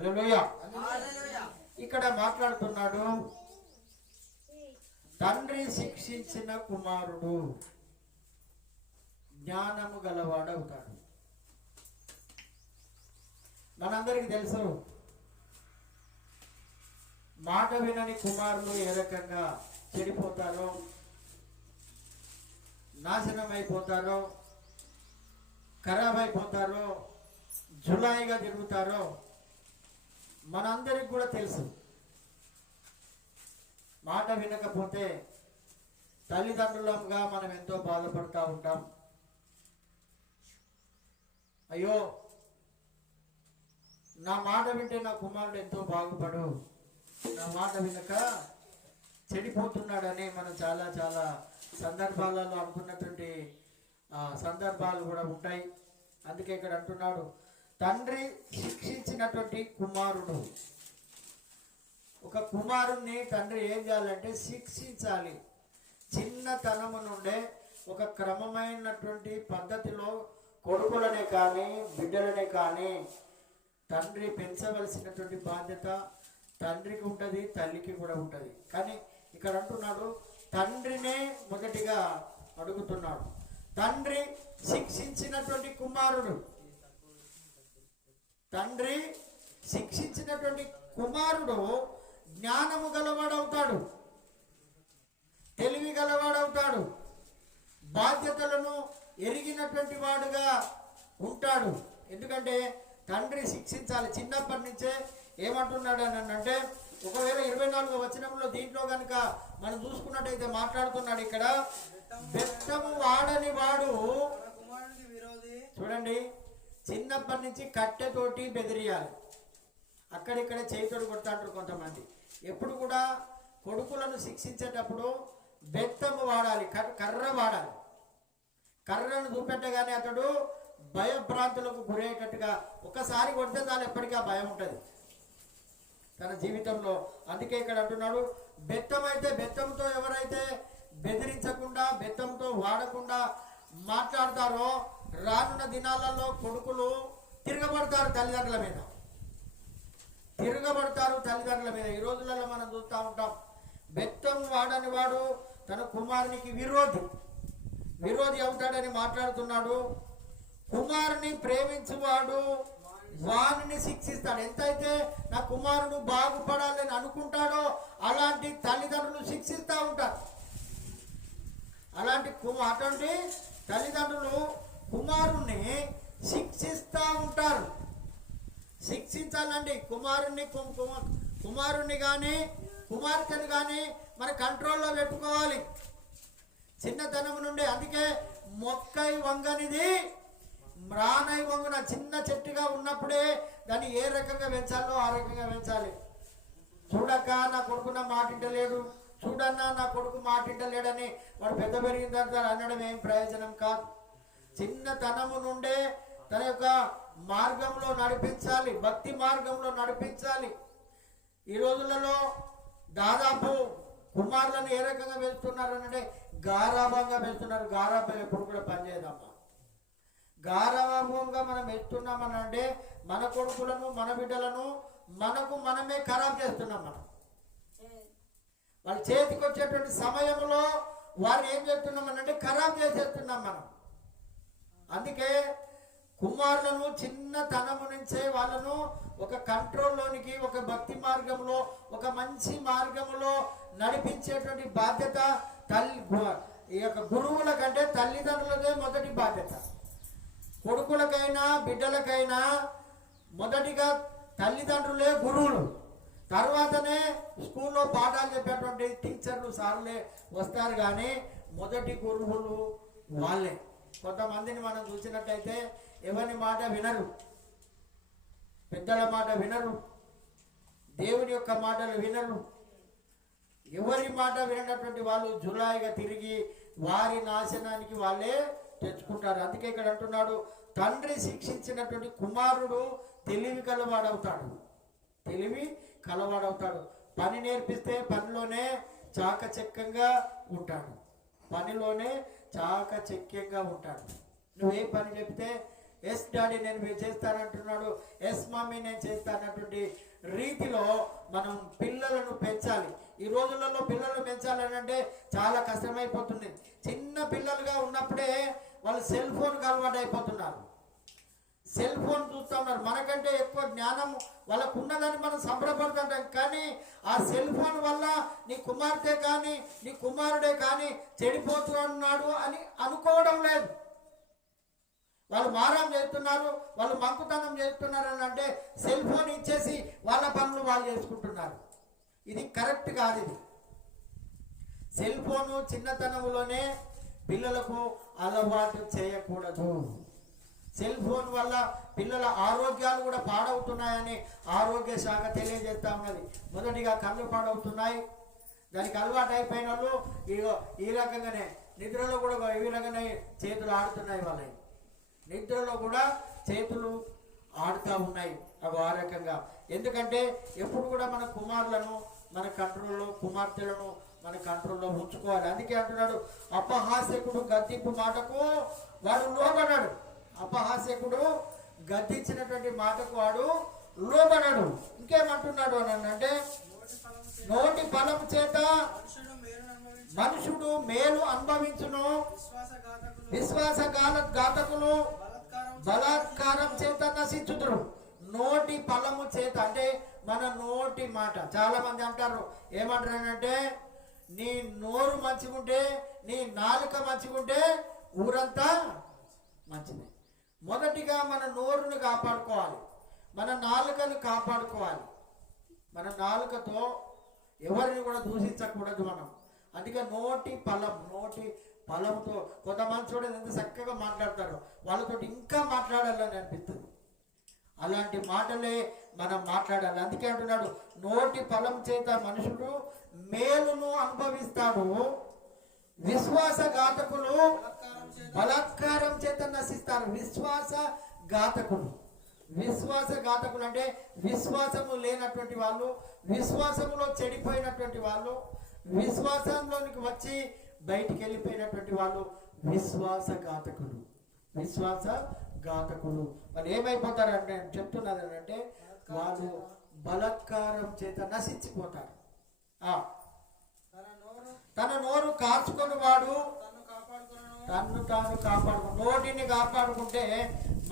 హల్లెలూయా. ఇక్కడ మాట్లాడుతున్నాడు, తండ్రి శిక్షించిన కుమారుడు జ్ఞానము గలవాడవుతాడు. మనందరికి తెలుసు, మాట వినని కుమారులు ఏ రకంగా చెడిపోతారో, నాశనం అయిపోతారో, ఖరాబ్ అయిపోతారో, జులాయిగా తిరుగుతారో మనందరికి కూడా తెలుసు. మాట వినకపోతే తల్లిదండ్రులంగా మనం ఎంతో బాధపడుతూ ఉంటాం. అయ్యో, నా మాట వింటే నా కుమారుడు ఎంతో బాగుపడు, నా మాట వినక చెడిపోతున్నాడని మనం చాలా చాలా సందర్భాలలో అనుకున్నటువంటి సందర్భాలు కూడా ఉంటాయి. అందుకే ఇక్కడ అంటున్నాడు, తండ్రి శిక్షించినటువంటి కుమారుడు. ఒక కుమారుణ్ణి తండ్రి ఏం చేయాలంటే శిక్షించాలి. చిన్నతనము నుండే ఒక క్రమమైనటువంటి పద్ధతిలో కొడుకులనే కానీ బిడ్డలనే కానీ తండ్రి పెంచవలసినటువంటి బాధ్యత తండ్రికి ఉంటుంది, తల్లికి కూడా ఉంటుంది. కానీ ఇక్కడ అంటున్నాడు, తండ్రినే మొదటిగా అడుగుతున్నాడు. తండ్రి శిక్షించినటువంటి కుమారుడు, తండ్రి శిక్షించినటువంటి కుమారుడు జ్ఞానము గలవాడవుతాడు, తెలివి గలవాడవుతాడు, బాధ్యతలను ఎరిగినటువంటి వాడుగా ఉంటాడు. ఎందుకంటే తండ్రి శిక్షించాలి. చిన్నప్పటి నుంచే ఏమంటున్నాడు అని అంటే, ఒకవేళ 24వ వచనంలో దీంట్లో కనుక మనం చూసుకున్నట్టయితే మాట్లాడుతున్నాడు ఇక్కడ, బెత్తము వాడని వాడు, చూడండి, చిన్నప్పటి నుంచి కట్టెతోటి బెదిరియాలి. అక్కడిక్కడ చేతితోటి కొడతాంటారు కొంతమంది. ఎప్పుడు కూడా కొడుకులను శిక్షించేటప్పుడు బెత్తము వాడాలి, కర్ర వాడాలి. కర్రను చూపెట్టగానే అతడు భయభ్రాంతులకు గురయ్యేటట్టుగా, ఒకసారి కొడితే చాలు ఎప్పటికీ ఆ భయం ఉంటుంది తన జీవితంలో. అందుకే ఇక్కడ అంటున్నాడు, బెత్తం అయితే, బెత్తంతో ఎవరైతే బెదిరించకుండా బెత్తంతో వాడకుండా మాట్లాడతారో రానున్న దినాలలో కొడుకులు తిరగబడతారు తల్లిదండ్రుల మీద, తిరగబడతారు తల్లిదండ్రుల మీద. ఈ రోజులలో మనం చూస్తూ ఉంటాం, బెత్తం వాడని వాడు తన కుమారునికి విరోధి అవుతాడని మాట్లాడుతున్నాడు. కుమారుని ప్రేమించువాడు వాణిని శిక్షిస్తాడు. ఎంతైతే నా కుమారుడు బాగుపడాలని అనుకుంటాడో అలాంటి తల్లిదండ్రులు శిక్షిస్తూ ఉంటారు. అటువంటి తల్లిదండ్రులు కుమారుణ్ణి శిక్షిస్తూ ఉంటారు. శిక్షించాలండి. కుమారుణ్ణి కానీ కుమార్తెను కానీ మన కంట్రోల్లో పెట్టుకోవాలి చిన్నతనం నుండి. అందుకే మొక్కై వంగనిది రానై వంగున, చిన్న చెట్టుగా ఉన్నప్పుడే దాన్ని ఏ రకంగా పెంచాలో ఆ రకంగా పెంచాలి. చూడక నా కొడుకు నా మాటింటలేడు, చూడన్నా నా కొడుకు మాటింటలేడని వాడు పెద్ద పెరిగిన తర్వాత అనడం ఏం ప్రయోజనం కాదు. చిన్నతనము నుండే తన యొక్క మార్గంలో నడిపించాలి, భక్తి మార్గంలో నడిపించాలి. ఈ రోజులలో దాదాపు కుమారులను ఏ రకంగా పెంచుతున్నారు అంటే గారాభంగా పెంచుతున్నారు. గారాభం ఎప్పుడు కూడా పనిచేయదమ్మా. గారాభంగా మనం పెంచుతున్నామని అంటే మన కొడుకులను మన బిడ్డలను మనమే ఖరాబ్ చేస్తున్నాం. మనం వాళ్ళ చేతికి వచ్చేటువంటి సమయంలో వారిని ఏం చేస్తున్నామనంటే ఖరాబ్ చేసేస్తున్నాం మనం. అందుకే కుమారులను చిన్నతనము నుంచే వాళ్ళను ఒక కంట్రోల్లోనికి, ఒక భక్తి మార్గంలో, ఒక మంచి మార్గంలో నడిపించేటువంటి బాధ్యత ఈ యొక్క గురువుల కంటే తల్లిదండ్రులదే మొదటి బాధ్యత. కొడుకులకైనా బిడ్డలకైనా మొదటిగా తల్లిదండ్రులే గురువులు, తర్వాతనే స్కూల్లో పాఠాలు చెప్పేటువంటి టీచర్లు సార్లే వస్తారు. కానీ మొదటి గురువులు వాళ్ళే. కొంతమందిని మనం చూసినట్టయితే ఎవరి మాట వినరు, పెద్దల మాట వినరు, దేవుని యొక్క మాటలు వినరు. ఎవరి మాట వినటువంటి వాళ్ళు జులాయిగా తిరిగి వారి నాశనానికి వాళ్ళే తెచ్చుకుంటారు. అందుకే ఇక్కడ అంటున్నాడు, తండ్రి శిక్షించినటువంటి కుమారుడు తెలివి కలవాడవుతాడు. పని నేర్పిస్తే పనిలోనే చాకచక్యంగా ఉంటాడు. నువ్వే పని చెప్తే ఎస్ డాడీ నేను చేస్తానంటున్నాడు, ఎస్ మమ్మీ నేను చేస్తానటువంటి రీతిలో మనం పిల్లలను పెంచాలి. ఈ రోజులలో పిల్లలను పెంచాలని అంటే చాలా కష్టమైపోతుంది. చిన్న పిల్లలుగా ఉన్నప్పుడే వాళ్ళు సెల్ ఫోన్కి అలవాటు అయిపోతున్నారు. సెల్ ఫోన్ చూస్తూ ఉన్నారు. మనకంటే ఎక్కువ జ్ఞానం వాళ్ళకు ఉన్నదని మనం సంబరపడుతుంటాం. కానీ ఆ సెల్ ఫోన్ వల్ల నీ కుమార్తె కానీ నీ కుమారుడే కానీ చెడిపోతున్నాడు అని అనుకోవడం లేదు. వాళ్ళు మారం చేస్తున్నారు, వాళ్ళు మంకుతనం చేస్తున్నారు అని అంటే సెల్ ఫోన్ ఇచ్చేసి వాళ్ళ పనులు వాళ్ళు చేసుకుంటున్నారు. ఇది కరెక్ట్ కాదు. ఇది సెల్ ఫోను చిన్నతనంలోనే పిల్లలకు అలవాటు చేయకూడదు. సెల్ ఫోన్ వల్ల పిల్లల ఆరోగ్యాలు కూడా పాడవుతున్నాయని ఆరోగ్య శాఖ తెలియజేస్తా ఉన్నది. మొదటిగా కళ్ళు పాడవుతున్నాయి. దానికి అలవాటు అయిపోయిన వాళ్ళు ఈ రకంగానే నిద్రలో కూడా ఈ రకంగానే చేతులు ఆడుతున్నాయి. వాళ్ళని నిద్రలో కూడా చేతులు ఆడుతూ ఉన్నాయి. అవి ఆ రకంగా. ఎందుకంటే ఎప్పుడు కూడా మన కుమారులను మన కంట్రోల్లో, కుమార్తెలను మన కంట్రోల్లో ఉంచుకోవాలి. అందుకే అంటున్నాడు, అపహాస్యకుడు గద్దింపు మాటకు వాడు లోబడ్డాడు. అపహాస్యకుడు గద్దించినటువంటి మాటకు వాడు లోబడడు. ఇంకేమంటున్నాడు అని అంటే, నోటి ఫలం చేత మనుషుడు మేలు అనుభవించును, విశ్వాసఘాతకులు బలాత్కారం చేత నశించుదురు. నోటి ఫలము చేత అంటే మన నోటి మాట. చాలా మంది అంటారు, ఏమంటారంటే నీ నోరు మంచిగుంటే, నీ నాలుక మంచిగుంటే ఊరంతా మంచిదే. మొదటిగా మన నోరును కాపాడుకోవాలి, మన నాలుకను కాపాడుకోవాలి. మన నాలుకతో ఎవరిని కూడా దూషించకూడదు మనం. అందుకే నోటి ఫలంతో కొంతమంది చూడండి ఎంత చక్కగా మాట్లాడతారు, వాళ్ళతో ఇంకా మాట్లాడాలని అనిపిస్తుంది. అలాంటి మాటలే మనం మాట్లాడాలి. అందుకే అంటున్నాడు, నోటి ఫలం చేత మనుషుడు మేలును అనుభవిస్తాడు, విశ్వాసఘాతకులు బలాత్కారం చేత నశిస్తారు. విశ్వాసఘాతకులు అంటే విశ్వాసము లేనటువంటి వాళ్ళు, విశ్వాసములో చెడిపోయినటువంటి వాళ్ళు, విశ్వాసంలోనికి వచ్చి బయటికి వెళ్ళిపోయినటువంటి వాళ్ళు విశ్వాసఘాతకులు. వాళ్ళు ఏమైపోతారంటే చెప్తున్నది అంటే వాళ్ళు బలాత్కారం చేత నశించిపోతారు. తన నోరు కాచుకొని వాడు తన్ను తాను నోటిని కాపాడుకుంటే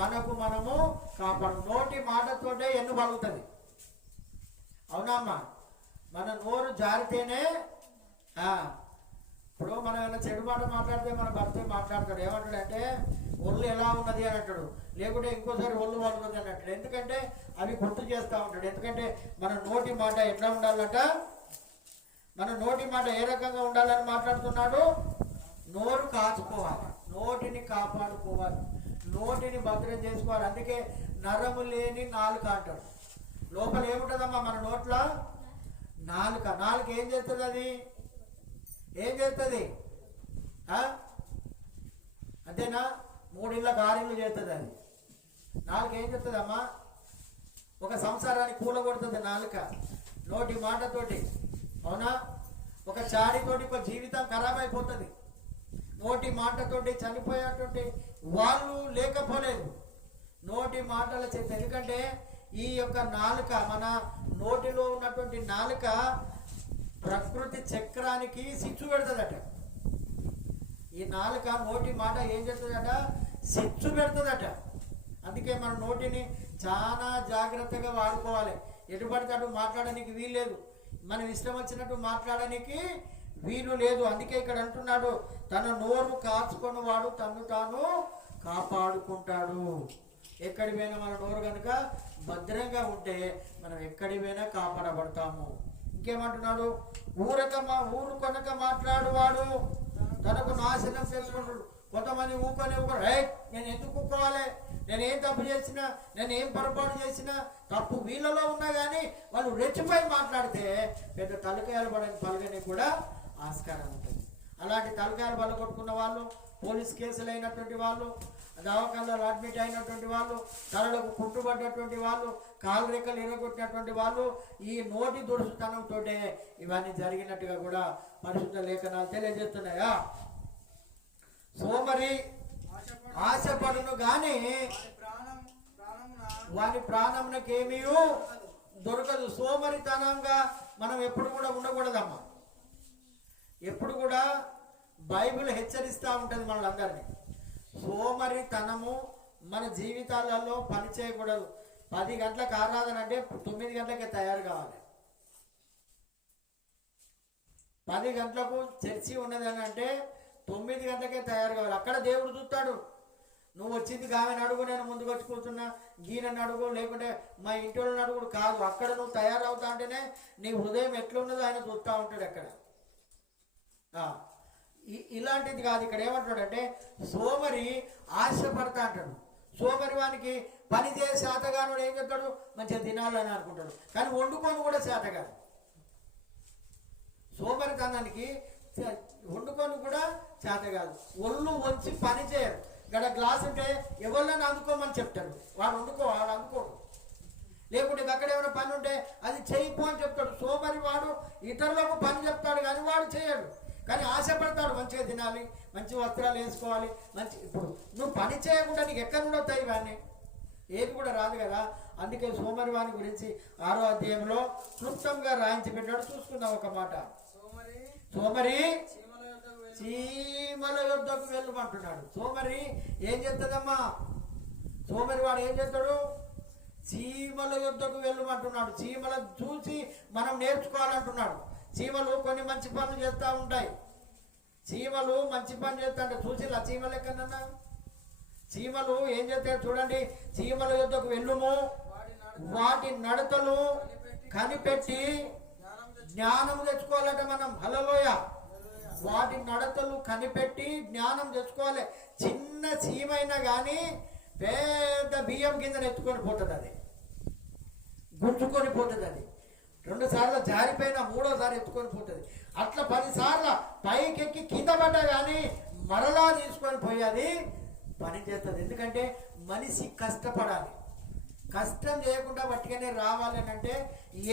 మనము నోటి మాటతోటే ఎన్ను పలుకుతుంది. అవునమ్మా, మన నోరు జారితేనే. ఇప్పుడు మనం ఏమైనా చెడు మాట మాట్లాడితే మన భర్త మాట్లాడతాడు, ఏమంటాడంటే ఒళ్ళు ఎలా ఉన్నది అని అంటాడు, లేకుంటే ఇంకోసారి ఒళ్ళు పలుకుతుంది అని అంటాడు. ఎందుకంటే అవి గుర్తు చేస్తూ ఉంటాడు. ఎందుకంటే మన నోటి మాట ఎట్లా ఉండాలంట, మన నోటి మాట ఏ రకంగా ఉండాలని మాట్లాడుతున్నాడు. నోరు కాచుకోవాలి, నోటిని కాపాడుకోవాలి, నోటిని భద్రం చేసుకోవాలి. అందుకే నరము లేని నాలుక అంటాడు. లోపల ఏముంటుందమ్మా మన నోట్లో? నాలుక ఏం చేస్తుంది? అది ఏం చేస్తుంది? అంతేనా? 3 ఇళ్ళ గారెలు చేస్తుంది. అది నాలుక ఏం చేస్తుంది అమ్మా? ఒక సంసారాన్ని కూలగొడుతుంది నాలుక నోటి మాటతోటి. అవునా? ఒక చాడితోటి ఒక జీవితం ఖరాబ్ అయిపోతుంది. నోటి మాటతోటి చనిపోయేటువంటి వాళ్ళు లేకపోలేదు, నోటి మాటల చేత. ఎందుకంటే ఈ యొక్క నాలుక, మన నోటిలో ఉన్నటువంటి నాలుక ప్రకృతి చక్రానికి సిచ్చు పెడుతుందట. ఈ నాలుక నోటి మాట ఏం చేస్తుందట? సిచ్చు పెడుతుందట. అందుకే మన నోటిని చాలా జాగ్రత్తగా వాడుకోవాలి. ఎటుపడితే అటు మాట్లాడడానికి వీలు లేదు, మనం ఇష్టం వచ్చినట్టు మాట్లాడడానికి వీలు లేదు. అందుకే ఇక్కడ అంటున్నాడు, తన నోరు కాచుకొని వాడు తను తాను కాపాడుకుంటాడు. ఎక్కడి పోయినా మన నోరు కనుక భద్రంగా ఉంటే మనం ఎక్కడి పోయినా కాపాడబడతాము. ఇంకేమంటున్నాడు? ఊరు కొనక మాట్లాడువాడు తనకు నాశనం చేసుకుంటాడు. కొంతమంది ఊకొని నేను ఎందుకు ఊకోవాలి, నేను ఏం తప్పు చేసినా, నేను ఏం పొరపాటు చేసినా, తప్పు వీళ్ళలో ఉన్నా కానీ వాళ్ళు రెచ్చిపోయి మాట్లాడితే పెద్ద తలకాయలు పలగని కూడా ఆస్కారం ఉంటుంది. అలాంటి తలకాయలు పలగొట్టుకున్న వాళ్ళు, పోలీస్ కేసులు అయినటువంటి వాళ్ళు, దవాఖానాలో అడ్మిట్ అయినటువంటి వాళ్ళు, తలలకు కుట్టుబడ్డటువంటి వాళ్ళు, కాలు రెక్కలు ఇరగొట్టినటువంటి వాళ్ళు, ఈ నోటి దురుసుతనంతో ఇవన్నీ జరిగినట్టుగా కూడా పరిశుద్ధ లేఖనాలు తెలియజేస్తున్నాయా? సోమరి ఆశపడును గాని వాని ప్రాణమునకేమీ దొరకదు. సోమరితనంగా మనం ఎప్పుడు కూడా ఉండకూడదమ్మా. ఎప్పుడు కూడా బైబిల్ హెచ్చరిస్తూ ఉంటుంది మనల్ని. సోమరితనము మన జీవితాలలో పని చేయకూడదు. 10 గంటలకు ఆరాధన అంటే 9 గంటలకే తయారు కావాలి. 10 గంటలకు చర్చి ఉన్నది అని అంటే 9 గంటలకే తయారు కావాలి. అక్కడ దేవుడు చూస్తాడు. నువ్వు వచ్చింది గామెను అడుగు, నేను ముందుకు వచ్చి కూర్చున్నా, గీనని అడుగు, లేకుంటే మా ఇంటి వాళ్ళని అడుగుడు కాదు. అక్కడ నువ్వు తయారవుతా అంటేనే నీ హృదయం ఎట్లున్నదో ఆయన చూస్తూ ఉంటాడు అక్కడ. ఇలాంటిది కాదు. ఇక్కడ ఏమంటాడంటే సోమరి ఆశపడతా అంటాడు. సోమరి వానికి పని చేసే శాతగానుడు ఏం చెప్తాడు, మంచిగా తినాలని అనుకుంటాడు, కానీ వండుకొని కూడా శాతగాను. సోమరితనానికి వండుకొని కూడా చేత కాదు. ఒళ్ళు వచ్చి పని చేయరు. గడ గ్లాస్ ఉంటే ఎవరినైనా అందుకోమని చెప్తాడు, వాడు అందుకోడు. లేకుంటే అక్కడ ఏమైనా పని ఉంటే అది చేయిపో అని చెప్తాడు. సోమరి వాడు ఇతరులకు పని చెప్తాడు కానీ వాడు చేయడు. కానీ ఆశపడతాడు, మంచిగా తినాలి, మంచి వస్త్రాలు వేసుకోవాలి, మంచి. ఇప్పుడు నువ్వు పని చేయకుండా నీకు ఎక్కడ నుండి వస్తాయి ఇవన్నీ? ఏది కూడా రాదు కదా. అందుకే సోమరి వాని గురించి 6వ అధ్యాయంలో క్లుప్తంగా రాయించి పెట్టాడు. చూసుకుందాం ఒక మాట. సోమరి చీమల యుద్ధకు వెళ్ళమంటున్నాడు. సోమరి ఏం చేస్తుందమ్మా? సోమరి వాడు ఏం చేస్తాడు? చీమల యుద్ధకు వెళ్ళమంటున్నాడు. చీమలను చూసి మనం నేర్చుకోవాలంటున్నాడు. చీమలు కొన్ని మంచి పనులు చేస్తూ ఉంటాయి. చీమలు మంచి పని చేస్తా అంటే చూసిలా చీమలు ఎక్కడన్నా? చీమలు ఏం చేస్తాయి చూడండి. చీమల యుద్ధకు వెళ్ళుము, వాటి నడతలు కనిపెట్టి జ్ఞానం తెచ్చుకోవాలంటే మనం. హల్లెలూయా. వాటి నడతలు కనిపెట్టి జ్ఞానం తెచ్చుకోవాలి. చిన్న చీమైనా కానీ పెద్ద బియ్యం కింద ఎత్తుకొని పోతుంది, అది గుంజుకొని పోతుంది. అది 2 సార్లు జారిపోయినా 3వ సారి ఎత్తుకొని పోతుంది. అట్లా 10 సార్లు పైకెక్కి కింద పడ్డా కానీ మరలా తీసుకొని పోయేది పని చేస్తుంది. ఎందుకంటే మనిషి కష్టపడాలి. కష్టం చేయకుండా బట్టిగానే రావాలి అని అంటే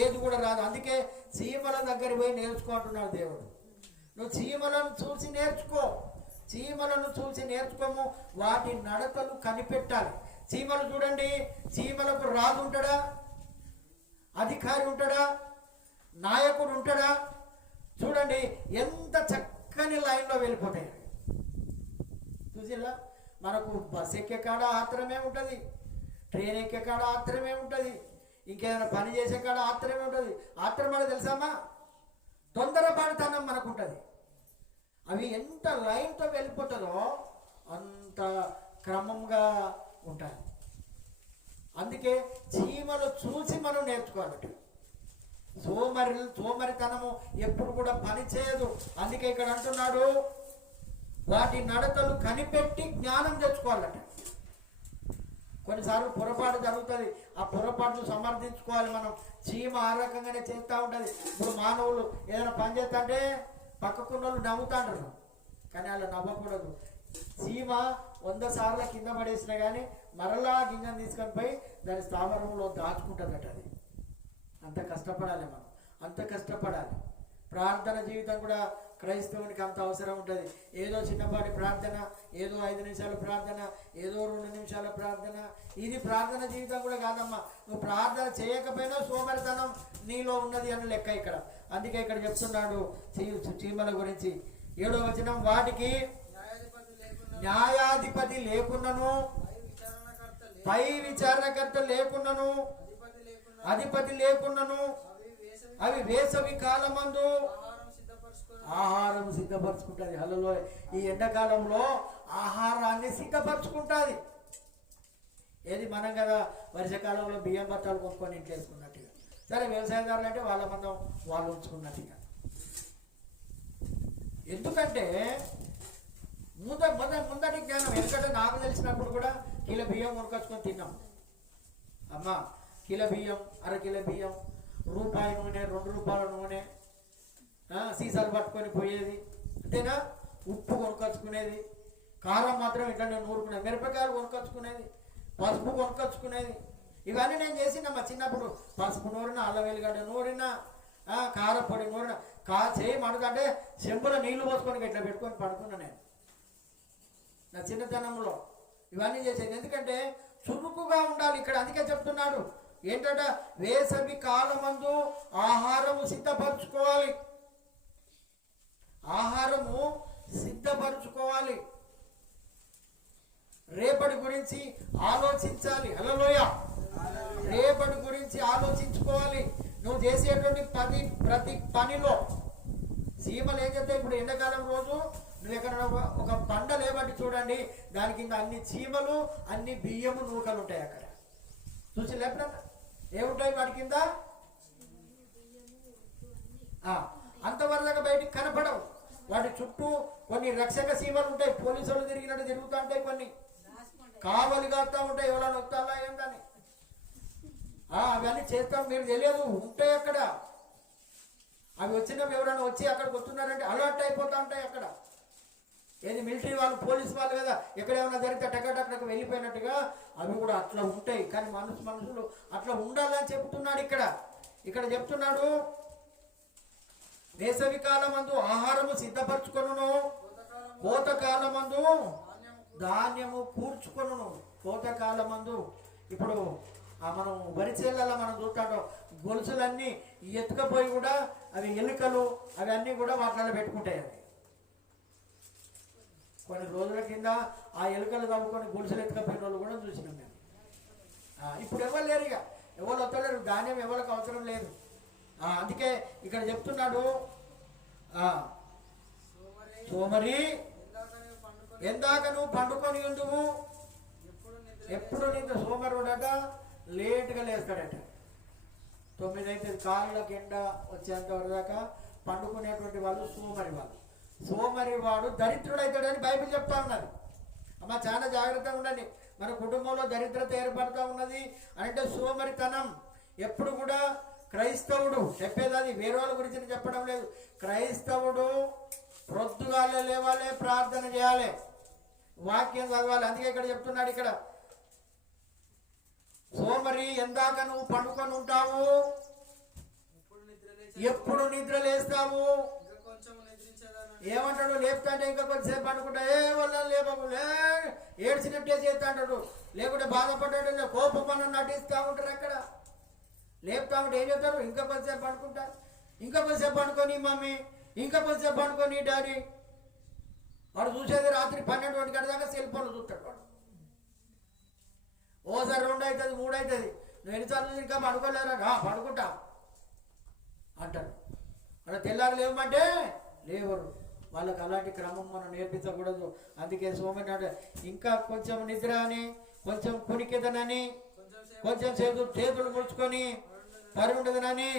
ఏది కూడా రాదు. అందుకే చీమల దగ్గర పోయి నేర్చుకుంటున్నాడు దేవుడు. నువ్వు చీమలను చూసి నేర్చుకో. చీమలను చూసి నేర్చుకోము, వాటి నడతలు కనిపెట్టాలి. చీమలు చూడండి, చీమలకు రాజు ఉంటాడా, అధికారి ఉంటాడా, నాయకుడు ఉంటాడా? చూడండి ఎంత చక్కని లైన్లో వెళ్ళిపోతాయి. చూసిలా, మనకు బస్ ఎక్కే కాడ ఆత్రమే ఉంటుంది, ట్రైన్ ఎక్కే కాడ ఆత్రమే ఉంటుంది, ఇంకేదైనా పని చేసే కాడ ఆత్రమే ఉంటుంది. ఆత్రం అనేది తెలుసామా? తొందరపాటుతనం మనకు ఉంటుంది. అవి ఎంత లైన్తో వెళ్ళిపోతుందో అంత క్రమంగా ఉంటాయి. అందుకే చీమలు చూసి మనం నేర్చుకోవాలి. సోమరితనము ఎప్పుడు కూడా పని చేయదు. అందుకే ఇక్కడ అంటున్నాడు, వాటి నడతలు కనిపెట్టి జ్ఞానం తెచ్చుకోవాలట. కొన్నిసార్లు పొరపాటు జరుగుతుంది, ఆ పొరపాటును సమర్థించుకోవాలి మనం. చీమ ఆ రకంగానే చేస్తూ ఉంటుంది. ఇప్పుడు మానవులు ఏదైనా పని చేస్తా అంటే పక్కకున్న వాళ్ళు నవ్వుతాంటారు, కానీ అలా నవ్వకూడదు. చీమ 100 సార్లు కింద పడేసినా కానీ మరలా గింజను తీసుకొని పోయి దాని స్థావరంలో దాచుకుంటుందట. అది అంత కష్టపడాలి మనం, అంత కష్టపడాలి. ప్రార్థన జీవితం కూడా క్రైస్తవునికి అంత అవసరం ఉంటుంది. ఏదో చిన్నపాటి ప్రార్థన, ఏదో 5 నిమిషాల ప్రార్థన, ఏదో 2 నిమిషాల ప్రార్థన, ఇది ప్రార్థన జీవితం కూడా కాదమ్మా. నువ్వు ప్రార్థన చేయకపోయినా సోమరితనం నీలో ఉన్నది అని లెక్క ఇక్కడ. అందుకే ఇక్కడ చెప్తున్నాడు చీమల గురించి. 7వ వచనం, వాటికి న్యాయాధిపతి లేకున్నను, పై విచారణకర్త లేకున్నను, అధిపతి లేకున్నను, అవి వేసవి కాలమందు ఆహారం సిద్ధపరచుకుంటుంది. హల్లలో ఈ ఎండాకాలంలో ఆహారాన్ని సిద్ధపరచుకుంటుంది. ఏది మనం కదా వర్షాకాలంలో బియ్యం బత్తాలు కొనుక్కొని ఇంట్లో వేసుకున్నట్టుగా. సరే, వ్యవసాయదారులు అంటే వాళ్ళ మందం వాళ్ళు ఉంచుకున్నట్టుగా. ఎందుకంటే ముందటి జ్ఞానం. ఎందుకంటే నాకు తెలిసినప్పుడు కూడా కిలో బియ్యం కొనుక్కొచ్చుకొని తిన్నాం. అమ్మా, కిలో బియ్యం, అరకిలో బియ్యం, రూపాయి నూనె, 2 రూపాయల నూనె, సీసాలు పట్టుకొని పోయేది. అంతేనా? ఉప్పు కొనుక్కొచ్చుకునేది, కారం మాత్రం ఇట్లా నూరుకునేది, మిరపకాయలు కొనుక్కొచ్చుకునేది, పసుపు కొనుక్కొచ్చుకునేది. ఇవన్నీ నేను చేసినా చిన్నప్పుడు. పసుపు నూరిన, అల్లం వెల్లిగడ్డ నూరిన, కారపొడి నూరిన, చేయి మడుకంటే చెంబులో నీళ్లు పోసుకొని ఇట్లా పెట్టుకొని పడుకున్నా నేను నా చిన్నతనంలో. ఇవన్నీ చేసేది. ఎందుకంటే చురుకుగా ఉండాలి. ఇక్కడ అందుకే చెప్తున్నాడు ఏంటంట, వేసవి కాలమందు ఆహారము సిద్ధపరచుకోవాలి. ఆహారము సిద్ధపరచుకోవాలి. రేపటి గురించి ఆలోచించాలి. హల్లెలూయ. రేపటి గురించి ఆలోచించుకోవాలి. నువ్వు చేసేటువంటి ప్రతి పనిలో సీమలు ఏం చేస్తాయి, ఇప్పుడు ఎండాకాలం రోజు నువ్వు ఎక్కడ ఒక బండ లేబట్టి చూడండి, దాని కింద అన్ని చీమలు అన్ని బియ్యము నూకలు ఉంటాయి. అక్కడ చూసి లేపడన్నా ఏముంటాయి వాటి కింద, అంతవరదాకా బయటికి కనపడవు. వాటి చుట్టూ కొన్ని రక్షక సీమలు ఉంటాయి, పోలీసులు తిరిగినట్టు తిరుగుతూ ఉంటాయి, కొన్ని కావలి కాస్తా ఉంటాయి, ఎవరైనా వస్తాలా ఏందని అవన్నీ చేస్తాం. మీరు తెలియదు ఉంటాయి అక్కడ. అవి వచ్చినప్పుడు ఎవరైనా వచ్చి అక్కడికి వస్తున్నారంటే అలర్ట్ అయిపోతా ఉంటాయి. అక్కడ ఏది మిలిటరీ వాళ్ళు పోలీస్ వాళ్ళు కదా, ఎక్కడ ఏమైనా జరిగితే టక్కటక్కడికి వెళ్ళిపోయినట్టుగా అవి కూడా అట్లా ఉంటాయి. కానీ మనుషులు అట్లా ఉండాలని చెప్తున్నాడు. ఇక్కడ చెప్తున్నాడు, వేసవి కాలమందు ఆహారము సిద్ధపరచుకొనును, కోతకాలమందు ధాన్యము కూర్చుకొనును. కోతకాలమందు ఇప్పుడు మనం వరిచేళ్ళలో మనం చూస్తాం, గొలుసులన్నీ ఎత్తుకపోయి కూడా అవి ఎలుకలు అవి అన్నీ కూడా వాటిలో పెట్టుకుంటాయి. అవి కొన్ని రోజుల కింద ఆ ఎలుకలు తవ్వుకొని గొలుసులు ఎత్తుకపోయిన వాళ్ళు కూడా చూసినాం మేము. ఇప్పుడు ఎవరు లేరు, ఇక ఎవరు వస్తలేరు, ధాన్యం ఎవరికి అవసరం లేదు. అందుకే ఇక్కడ చెప్తున్నాడు, సోమరి ఎందాక నువ్వు పండుకొని ఉండువు. ఎప్పుడు నీకు సోమరుడట లేటుగా లేస్తాడట. 9 అయితే కాళ్ళకి ఎండ వచ్చేంత వరదాకా పండుకునేటువంటి వాళ్ళు సోమరి వాడు దరిద్రుడైతాడని బైబిల్ చెప్తా ఉన్నది. అమ్మ చాలా జాగ్రత్తగా ఉండండి. మన కుటుంబంలో దరిద్రత ఏర్పడుతూ ఉన్నది అంటే సోమరితనం. ఎప్పుడు కూడా క్రైస్తవుడు చెప్పేది అది, వేరే వాళ్ళ గురించి చెప్పడం లేదు. క్రైస్తవుడు ప్రొద్దుగాలే లేవాలి, ప్రార్థన చేయాలి, వాక్యం చదవాలి. అందుకే ఇక్కడ చెప్తున్నాడు, ఇక్కడ సోమరి ఎందాక నువ్వు పండుకొని ఉంటావు, ఎప్పుడు నిద్ర లేస్తావు. ఏమంటాడు, లేపుతా అంటే ఇంకా కొంచెంసేపు పండుకుంటా, వల్ల లేపము ఏడ్చినట్టే చేస్తా అంటాడు, లేకుంటే బాధపడ్డాడు కోపం అని నటిస్తూ ఉంటారు. అక్కడ లేపుతా ఉంటే ఏం చేస్తారు, ఇంకా కొంచెంసేపు పండుకుంటారు, ఇంకా కొంచెంసేపు పండుకొని మమ్మీ, ఇంకా కొంచెంసేపు పండుకొని డాడీ. వాడు చూసేది రాత్రి 12 గంటల దాకా సెల్ ఫోన్లు చూస్తాడు. వాడు ఓసారి 2 అవుతుంది 3 అవుతుంది, నువ్వు ఎన్నిసార్లు ఇంకా పడుకోలేరా, పడుకుంటా అంటాడు. అలా తెల్లారు లేవమంటే లేవరు. వాళ్ళకి అలాంటి క్రమం మనం నేర్పించకూడదు. అందుకే సోమని అంటే ఇంకా కొంచెం నిద్ర అని, కొంచెం కునికిదనని, కొంచెం చేతులు ముడుచుకొని పరి ఉండదనని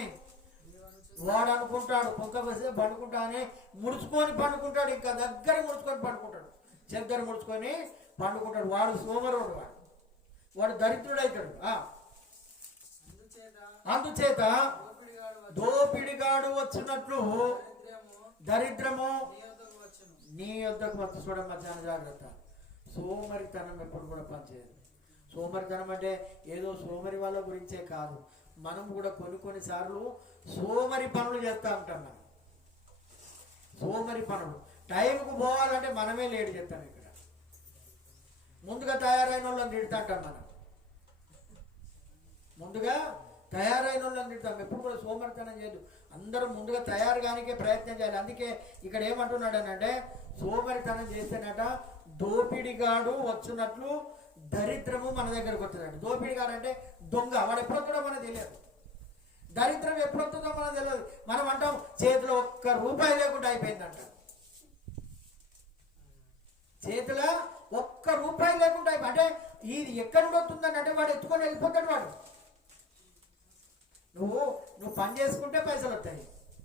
వాడు అనుకుంటాడు. కొంతసేపు పండుకుంటా అని ముడుచుకొని పండుకుంటాడు, ఇంకా దగ్గర ముడుచుకొని పండుకుంటాడు, దగ్గర ముడుచుకొని పండుకుంటాడు. వాడు సోమరుడు, వాడు దరిద్రుడు అవుతాడు. అందుచేత దోపిడిగాడు వచ్చినట్లు దరిద్రము నీ యొద్దకు వచ్చి. చూడమ్మా చాలా జాగ్రత్త. సోమరితనం ఎప్పుడు కూడా పనిచేయదు. సోమరితనం అంటే ఏదో సోమరి వాళ్ళ గురించే కాదు, మనం కూడా కొన్నిసార్లు సోమరి పనులు చేస్తూ ఉంటాం. మనం సోమరి పనులు టైంకు పోవాలంటే మనమే లేట్ చేస్తాం. ఇక్కడ ముందుగా తయారైన వాళ్ళని తిడతా అంటాం. మనం ముందుగా తయారైన వాళ్ళని తిడతాం. ఎప్పుడు కూడా సోమరితనం చేయదు. అందరూ ముందుగా తయారు కానికే ప్రయత్నం చేయాలి. అందుకే ఇక్కడ ఏమంటున్నాడు అంటే, సోమరితనం చేస్తేనట దోపిడిగాడు వచ్చినట్లు దరిద్రము మన దగ్గరకు వస్తుందంట. దోపిడిగాడు అంటే దొంగ, వాడు ఎప్పుడొస్తుందో మనకు తెలియదు. దరిద్రం ఎప్పుడొస్తుందో మనకు తెలియదు. మనం అంటాం చేతిలో ₹1 లేకుండా అయిపోయిందంట. చేతిలో ₹1 లేకుండా అంటే ఇది ఎక్కడ నుండి వస్తుందని అంటే వాడు ఎత్తుకొని వెళ్ళిపోతాడు. వాడు నువ్వు పని చేసుకుంటే పైసలు వస్తాయి,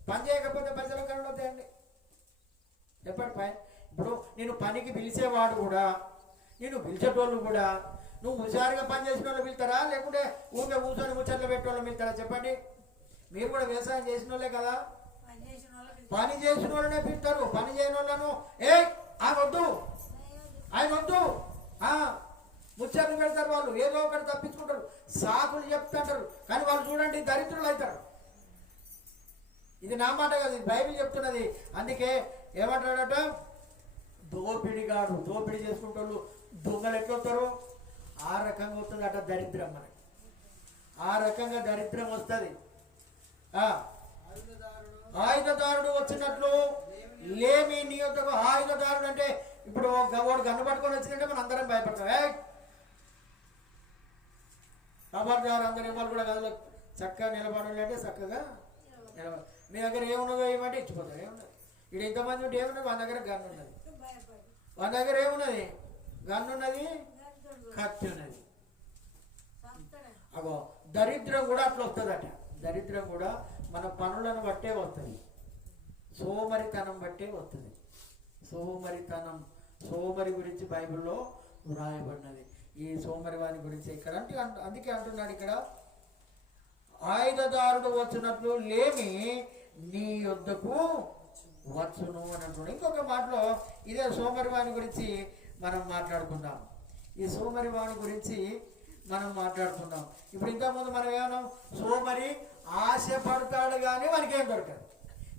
పని చేయకపోతే పైసలు ఎక్కడ వస్తాయండి చెప్పండి. ఇప్పుడు నేను పనికి పిలిచేవాడు కూడా, నేను పిలిచేటోళ్ళు కూడా, నువ్వు హుషారుగా పని చేసిన వాళ్ళు పిలుతారా, లేకుంటే ఊరికే కూర్చొని ముచ్చట్లు పెట్టేవాళ్ళు పిలుతారా చెప్పండి. మీరు కూడా వ్యవసాయం చేసిన వాళ్ళే కదా, పని చేసిన వాళ్ళనే పిలుతారు. పని చేయని వాళ్ళను ఆయన వద్దు ముచ్చట్లు పెడతారు. వాళ్ళు ఏదో ఒకటి తప్పించుకుంటారు, సాకులు చెప్తుంటారు. కానీ వాళ్ళు చూడండి దరిద్రులు అవుతారు. ఇది నా మాట కాదు, ఇది బైబిల్ చెప్తున్నది. అందుకే ఏమంటాడట, దోపిడిగాడు, దోపిడి చేసుకుంటారు. దొంగలు ఎట్లొస్తారు, ఆ రకంగా వస్తుంది అట దరిద్రం మనకి, ఆ రకంగా దరిద్రం వస్తుంది. ఆయుధదారుడు వచ్చినట్లు లేమి నీ యొద్దకు. ఆయుధదారుడు అంటే ఇప్పుడు వాడు గన్ను పట్టుకొని వచ్చిందంటే మనం అందరం భయపడతాం. ఖబర్దారు అందరు ఇవ్వాలి కూడా గదిలో చక్కగా నిలబడాలంటే చక్కగా నిలబడి. మీ దగ్గర ఏమున్నదో ఏమంటే ఇచ్చిపోతారు. ఏమున్నది ఇక్కడ ఇంతమంది ఉంటే ఏమున్నది? మన దగ్గర గన్ను ఉన్నది, మన దగ్గర ఏమున్నది? గన్ను ఉన్నది, కత్తి ఉన్నది. అగో దరిద్రం కూడా అట్లా వస్తుందట. దరిద్రం కూడా మన పనులను బట్టే వస్తుంది, సోమరితనం బట్టే వస్తుంది. సోమరితనం, సోమరి గురించి బైబిల్లో వ్రాయబడినది. ఈ సోమరి వాని గురించి ఇక్కడ అంటే అందుకే అంటున్నాడు ఇక్కడ, ఆయుధదారుడు వచ్చినట్లు లేమి నీ యొద్దకు వచ్చును అని అంటున్నాడు. ఇంకొక మాటలో ఇదే సోమరి వాని గురించి మనం మాట్లాడుకుందాం. ఈ సోమరి వాని గురించి మనం మాట్లాడుకుందాం. ఇప్పుడు ఇంతకుముందు మనం ఏమన్నాం? సోమరి ఆశపడతాడు కానీ వానికి ఏం దొరకదు.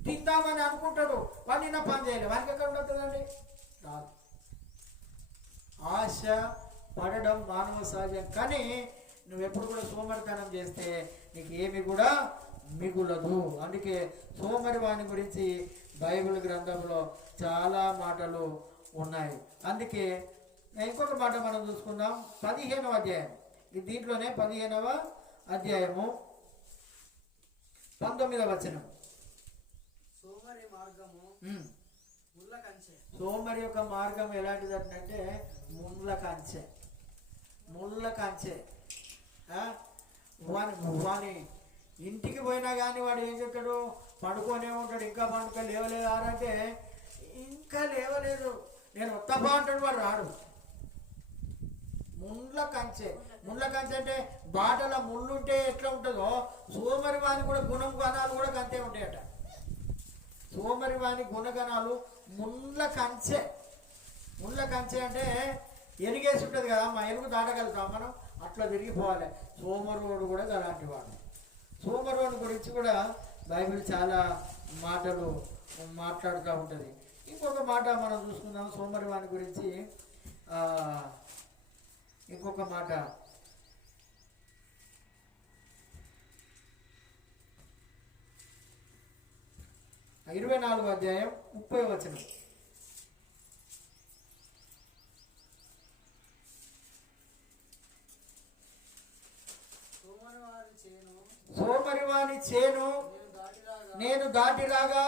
తిందామని అనుకుంటాడు, వాడిని నా పని చేయలేదు, వానికి ఎక్కడ ఉంటుందండి? రాదు. ఆశ పడడం మానవ సహజం, కానీ నువ్వు ఎప్పుడు కూడా సోమరితనం చేస్తే నీకు ఏమి కూడా మిగులదు. అందుకే సోమరి వాని గురించి బైబిల్ గ్రంథంలో చాలా మాటలు ఉన్నాయి. అందుకే ఇంకొక మాట మనం చూసుకుందాం. 15వ అధ్యాయం, ఇది దీంట్లోనే 15వ అధ్యాయము 19వ వచనం. సోమరి మార్గము ముళ్ళ కంచె. సోమరి యొక్క మార్గం ఎలాంటిది అంటే ముళ్ళ కంచె. ముళ్ళ కంచె. వాని ఇంటికి పోయినా కానీ వాడు ఏం చెప్తాడు? పడుకొనే ఉంటాడు. ఇంకా పండుగ లేవలేదు అంటే ఇంకా లేవలేదు నేను వస్తపా అంటాడు, వాడు రాడు. ముళ్ళ కంచె. ముళ్ళ కంచె అంటే బాటల ముళ్ళు ఉంటే ఎట్లా ఉంటుందో సోమరి వాని కూడా గుణగణాలు కూడా అంతే ఉంటాయట. సోమరి వాని గుణగణాలు ముళ్ళ కంచె. ముళ్ళ కంచె అంటే ఎనిగేసి ఉంటుంది కదా, మా ఎనుగు దాటగలుగుతాం మనం, అట్లా తిరిగిపోవాలి. సోమరుడు కూడా అలాంటి వాడు. సోమరుని గురించి కూడా బైబిల్ చాలా మాటలు మాట్లాడుతూ ఉంటుంది. ఇంకొక మాట మనం చూసుకుందాం సోమరి వాని గురించి. ఇంకొక మాట, 24వ అధ్యాయం 30వ వచనం. సోమరి వాని చేను నేను దాటి రాగా,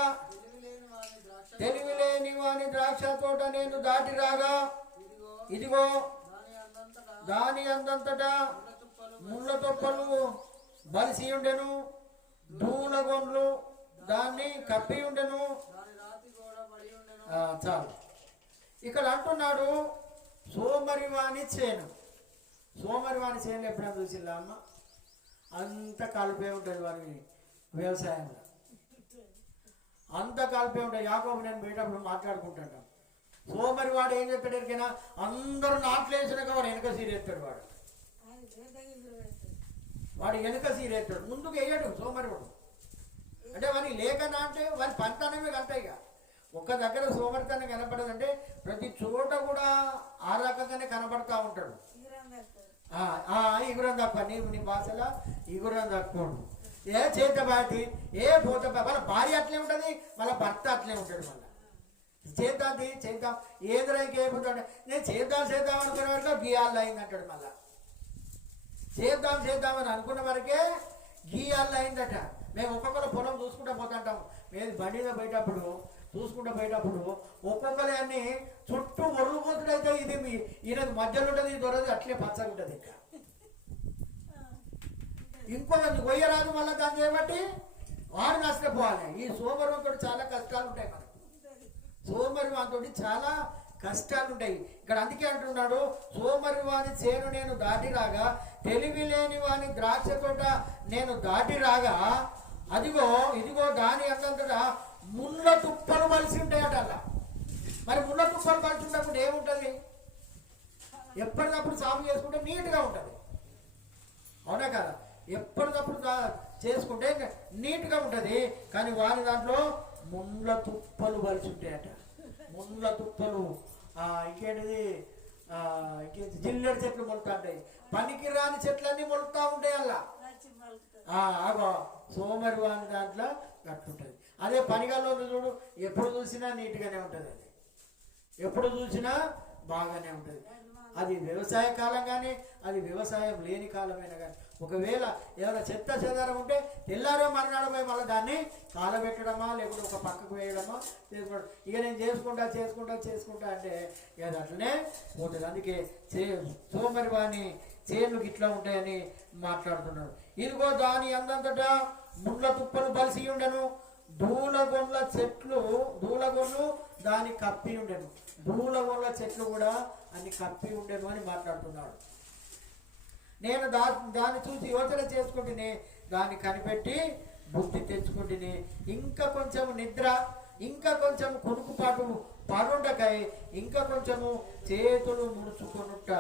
తెలివి లేని వాని ద్రాక్ష తోట నేను దాటి రాగా, ఇదిగో దాని అందంతటా ముళ్ళ తొప్పలు బలిసి ఉండెను, దూలగొండ్లు దాన్ని కప్పి ఉండెను. చాలు. ఇక్కడ అంటున్నాడు సోమరి వాని చేను. సోమరి వాని చేను ఎప్పుడైనా చూసిందా అమ్మ? అంత కలిపే ఉంటుంది వారి వ్యవసాయంలో, అంత కలిపే ఉంటుంది. యాకోబు నేను పోయేటప్పుడు మాట్లాడుకుంటాను. సోమరి వాడు ఏం చెప్తాడు ఎరికైనా? అందరూ నాట్లు వేసినాక వాడు వెనక సీరెత్తాడు. వాడు వెనక సీరెత్తాడు, ముందుకు వేయడు సోమరి వాడు. అంటే వాని లేకనా అంటే వాని పంటనమే కంటాయి. ఇక ఒక్క దగ్గర సోమరితనం కనపడదంటే ప్రతి చోట కూడా ఆ రకంగానే కనపడతా ఉంటాడు. ఇగురం తప్ప నీ భాషలో ఇగురం తక్కువడు. ఏ చేత బాటి ఏ పోత వాళ్ళ భార్య అట్లే ఉంటుంది, వాళ్ళ భర్త అట్లే ఉంటాడు. మళ్ళీ చేద్దాం ఏదైనా ఏముంటాడు, నేను చేద్దాం అనుకునే వరకు గీయాల్లో అయిందంటాడు. మళ్ళా చేద్దామని అనుకున్న వరకే గీయాల్లో అయిందట. మేము ఒక్కొక్కరు పొలం చూసుకుంటూ పోతుంటాం. మేము బండిలో పోయేటప్పుడు ఒక్కొక్కరి అన్ని చుట్టూ ఒరుగు పోతుడైతే ఇది ఈయనది మధ్యలో ఉంటుంది, ఇది దొరది అట్లే పచ్చగా ఉంటుంది. ఇంకొకటి కొయ్యరాదు, మళ్ళీ దాన్ని చేయబట్టి వాడు నష్టపోవాలి. ఈ సోమరితో చాలా కష్టాలు ఉంటాయి మనకు. సోమరి వానితో చాలా కష్టాలు ఉంటాయి. ఇక్కడ అందుకే అంటున్నాడు సోమరి వాని చేను నేను దాటి రాగా, తెలివి లేని వాని ద్రాక్ష తోట నేను దాటి రాగా, ఇదిగో దాని అంతంతటా ముళ్ళ తుప్పలు మలిసి ఉంటాయట. అలా మరి ముళ్ళ తుప్పలు మలిసి ఉన్నప్పుడు ఏముంటుంది? ఎప్పటికప్పుడు సాగు చేసుకుంటే నీట్గా ఉంటుంది. అవునా కదా? ఎప్పటికప్పుడు చేసుకుంటే నీట్గా ఉంటుంది. కానీ వారి దాంట్లో ముళ్ళ తుప్పలు మలిసి ఉంటాయట. ముళ్ళ తుప్పలు. ఇంకేంటిది? జిల్లెడు చెట్లు మొలుతా ఉంటాయి, పనికి రాని చెట్లన్నీ మొలుతా ఉంటాయి అలా. అగో సోమరి వాని దాంట్లో కట్టుంటుంది. అదే పనిగాల్లో చూడు, ఎప్పుడు చూసినా నీట్గానే ఉంటుంది, అది ఎప్పుడు చూసినా బాగానే ఉంటుంది. అది వ్యవసాయ కాలం కానీ అది వ్యవసాయం లేని కాలమైనా కానీ ఒకవేళ ఏమైనా చెత్త చెదారం ఉంటే తెల్లారో మర్నాడు పోయి మళ్ళీ దాన్ని కాలబెట్టడమా లేకపోతే ఒక పక్కకు వేయడమా చేసుకోవడం. ఇక నేను చేసుకుంటా అంటే ఇక అది అట్లనే ఉంటుంది. అందుకే సోమరి వాని చేనులు ఇట్లా ఉంటాయని మాట్లాడుతున్నాడు. ఇదిగో దాని అందంతటా ముళ్ళ తుప్పలు బలిసి ఉండను, దూలగొన్ను దాన్ని కప్పి ఉండెను, దూలగొండ్ల చెట్లు కూడా అన్ని కప్పి ఉండెను అని మాట్లాడుతున్నాడు. నేను దాన్ని చూసి యోచన చేసుకుంటుని, దాన్ని కనిపెట్టి బుద్ధి తెచ్చుకుంటుని, ఇంకా కొంచెం నిద్ర, ఇంకా కొంచెం కొనుకుపాటు పరుండకై, ఇంకా కొంచెము చేతులు ముడుచుకొనుట,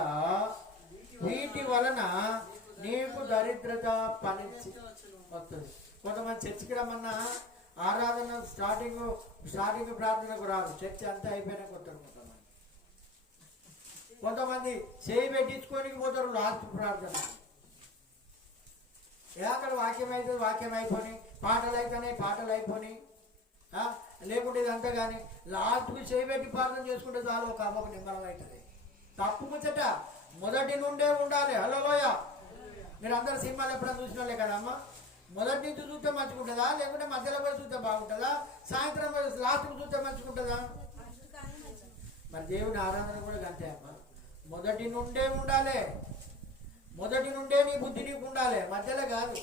వీటి వలన నీకు దరిద్రత పని వస్తుంది. కొంతమంది చర్చికి రమ్మన్నా ఆరాధన స్టార్టింగ్ ప్రార్థనకు రాదు, చర్చ అంతా అయిపోయినా కొత్తారు. కొంతమంది చేయి పెట్టించుకొని పోతారు లాస్ట్ ప్రార్థన. అక్కడ వాక్యం అవుతుంది, వాక్యం అయిపోయి పాటలు అయిపోయి లేకుంటే ఇదంతా కానీ లాస్ట్కి చేయి పెట్టి ప్రార్థన చేసుకుంటే చాలు, ఒక అమ్మకు నిమ్మలం అవుతుంది. తప్పు ముచ్చట మొదటి నుండే ఉండాలి. హలోయ, మీరు అందరు సినిమాలు ఎప్పుడైనా చూసిన వాళ్ళే కదా అమ్మ. మొదటి నుంచి చూస్తే మంచుకుంటుందా, లేకుంటే మధ్యలో పోయి చూస్తే బాగుంటుందా, సాయంత్రం లాస్ట్కి చూస్తే మంచుకుంటుందా? మరి దేవుని ఆరాధన కూడా అంతే అమ్మ, మొదటి నుండే ఉండాలి, మొదటి నుండే నీ బుద్ధి నీకు ఉండాలి, మధ్యలో కాదు.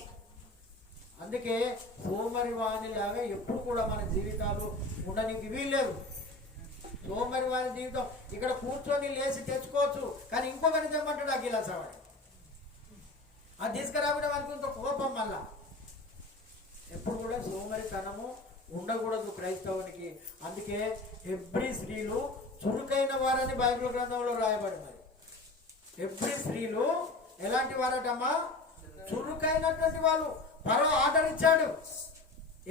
అందుకే సోమరి వాణిలాగా ఎప్పుడు కూడా మన జీవితాలు ఉండడానికి వీల్లేదు. సోమరి వాని జీవితం ఇక్కడ కూర్చొని లేచి తెచ్చుకోవచ్చు, కానీ ఇంకొకరిని తెమ్మంటాడు ఆ గిలాసవాడు. అది తీసుకురాకుండా మనకు ఇంకో కోపం. మళ్ళా ఎప్పుడు కూడా సోమరితనము ఉండకూడదు క్రైస్తవునికి. అందుకే ఎవ్రీ స్త్రీలు చురుకైన వారని బైబిల్ గ్రంథంలో రాయబడినది. ఎవ్రీ స్త్రీలు ఎలాంటి వారటమ్మా? చురుకైనటువంటి వాళ్ళు. పరో ఆర్డర్ ఇచ్చాడు,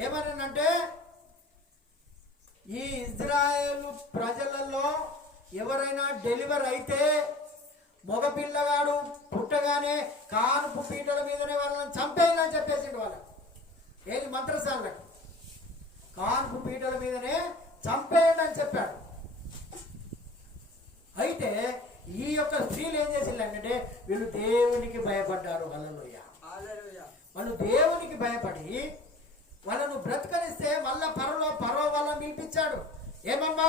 ఏమనంటే ఈ ఇజ్రాయేలు ప్రజలలో ఎవరైనా డెలివర్ అయితే మగపిల్లగాడు పుట్టగానే కానుపు పీటల మీదనే వాళ్ళని చంపేయాలని చెప్పేసిండు. వాళ్ళకి ఏది మంత్రశాలకు కానుపు పీటల మీదనే చంపేయండి అని చెప్పాడు. అయితే ఈ యొక్క స్త్రీలు ఏం చేసిందంటే వీళ్ళు దేవునికి భయపడ్డారు. హల్లెలూయా. వాళ్ళు దేవునికి భయపడి వాళ్ళను బ్రతకనిస్తే మళ్ళా పరో వాళ్ళని పిలిపించాడు. ఏమమ్మా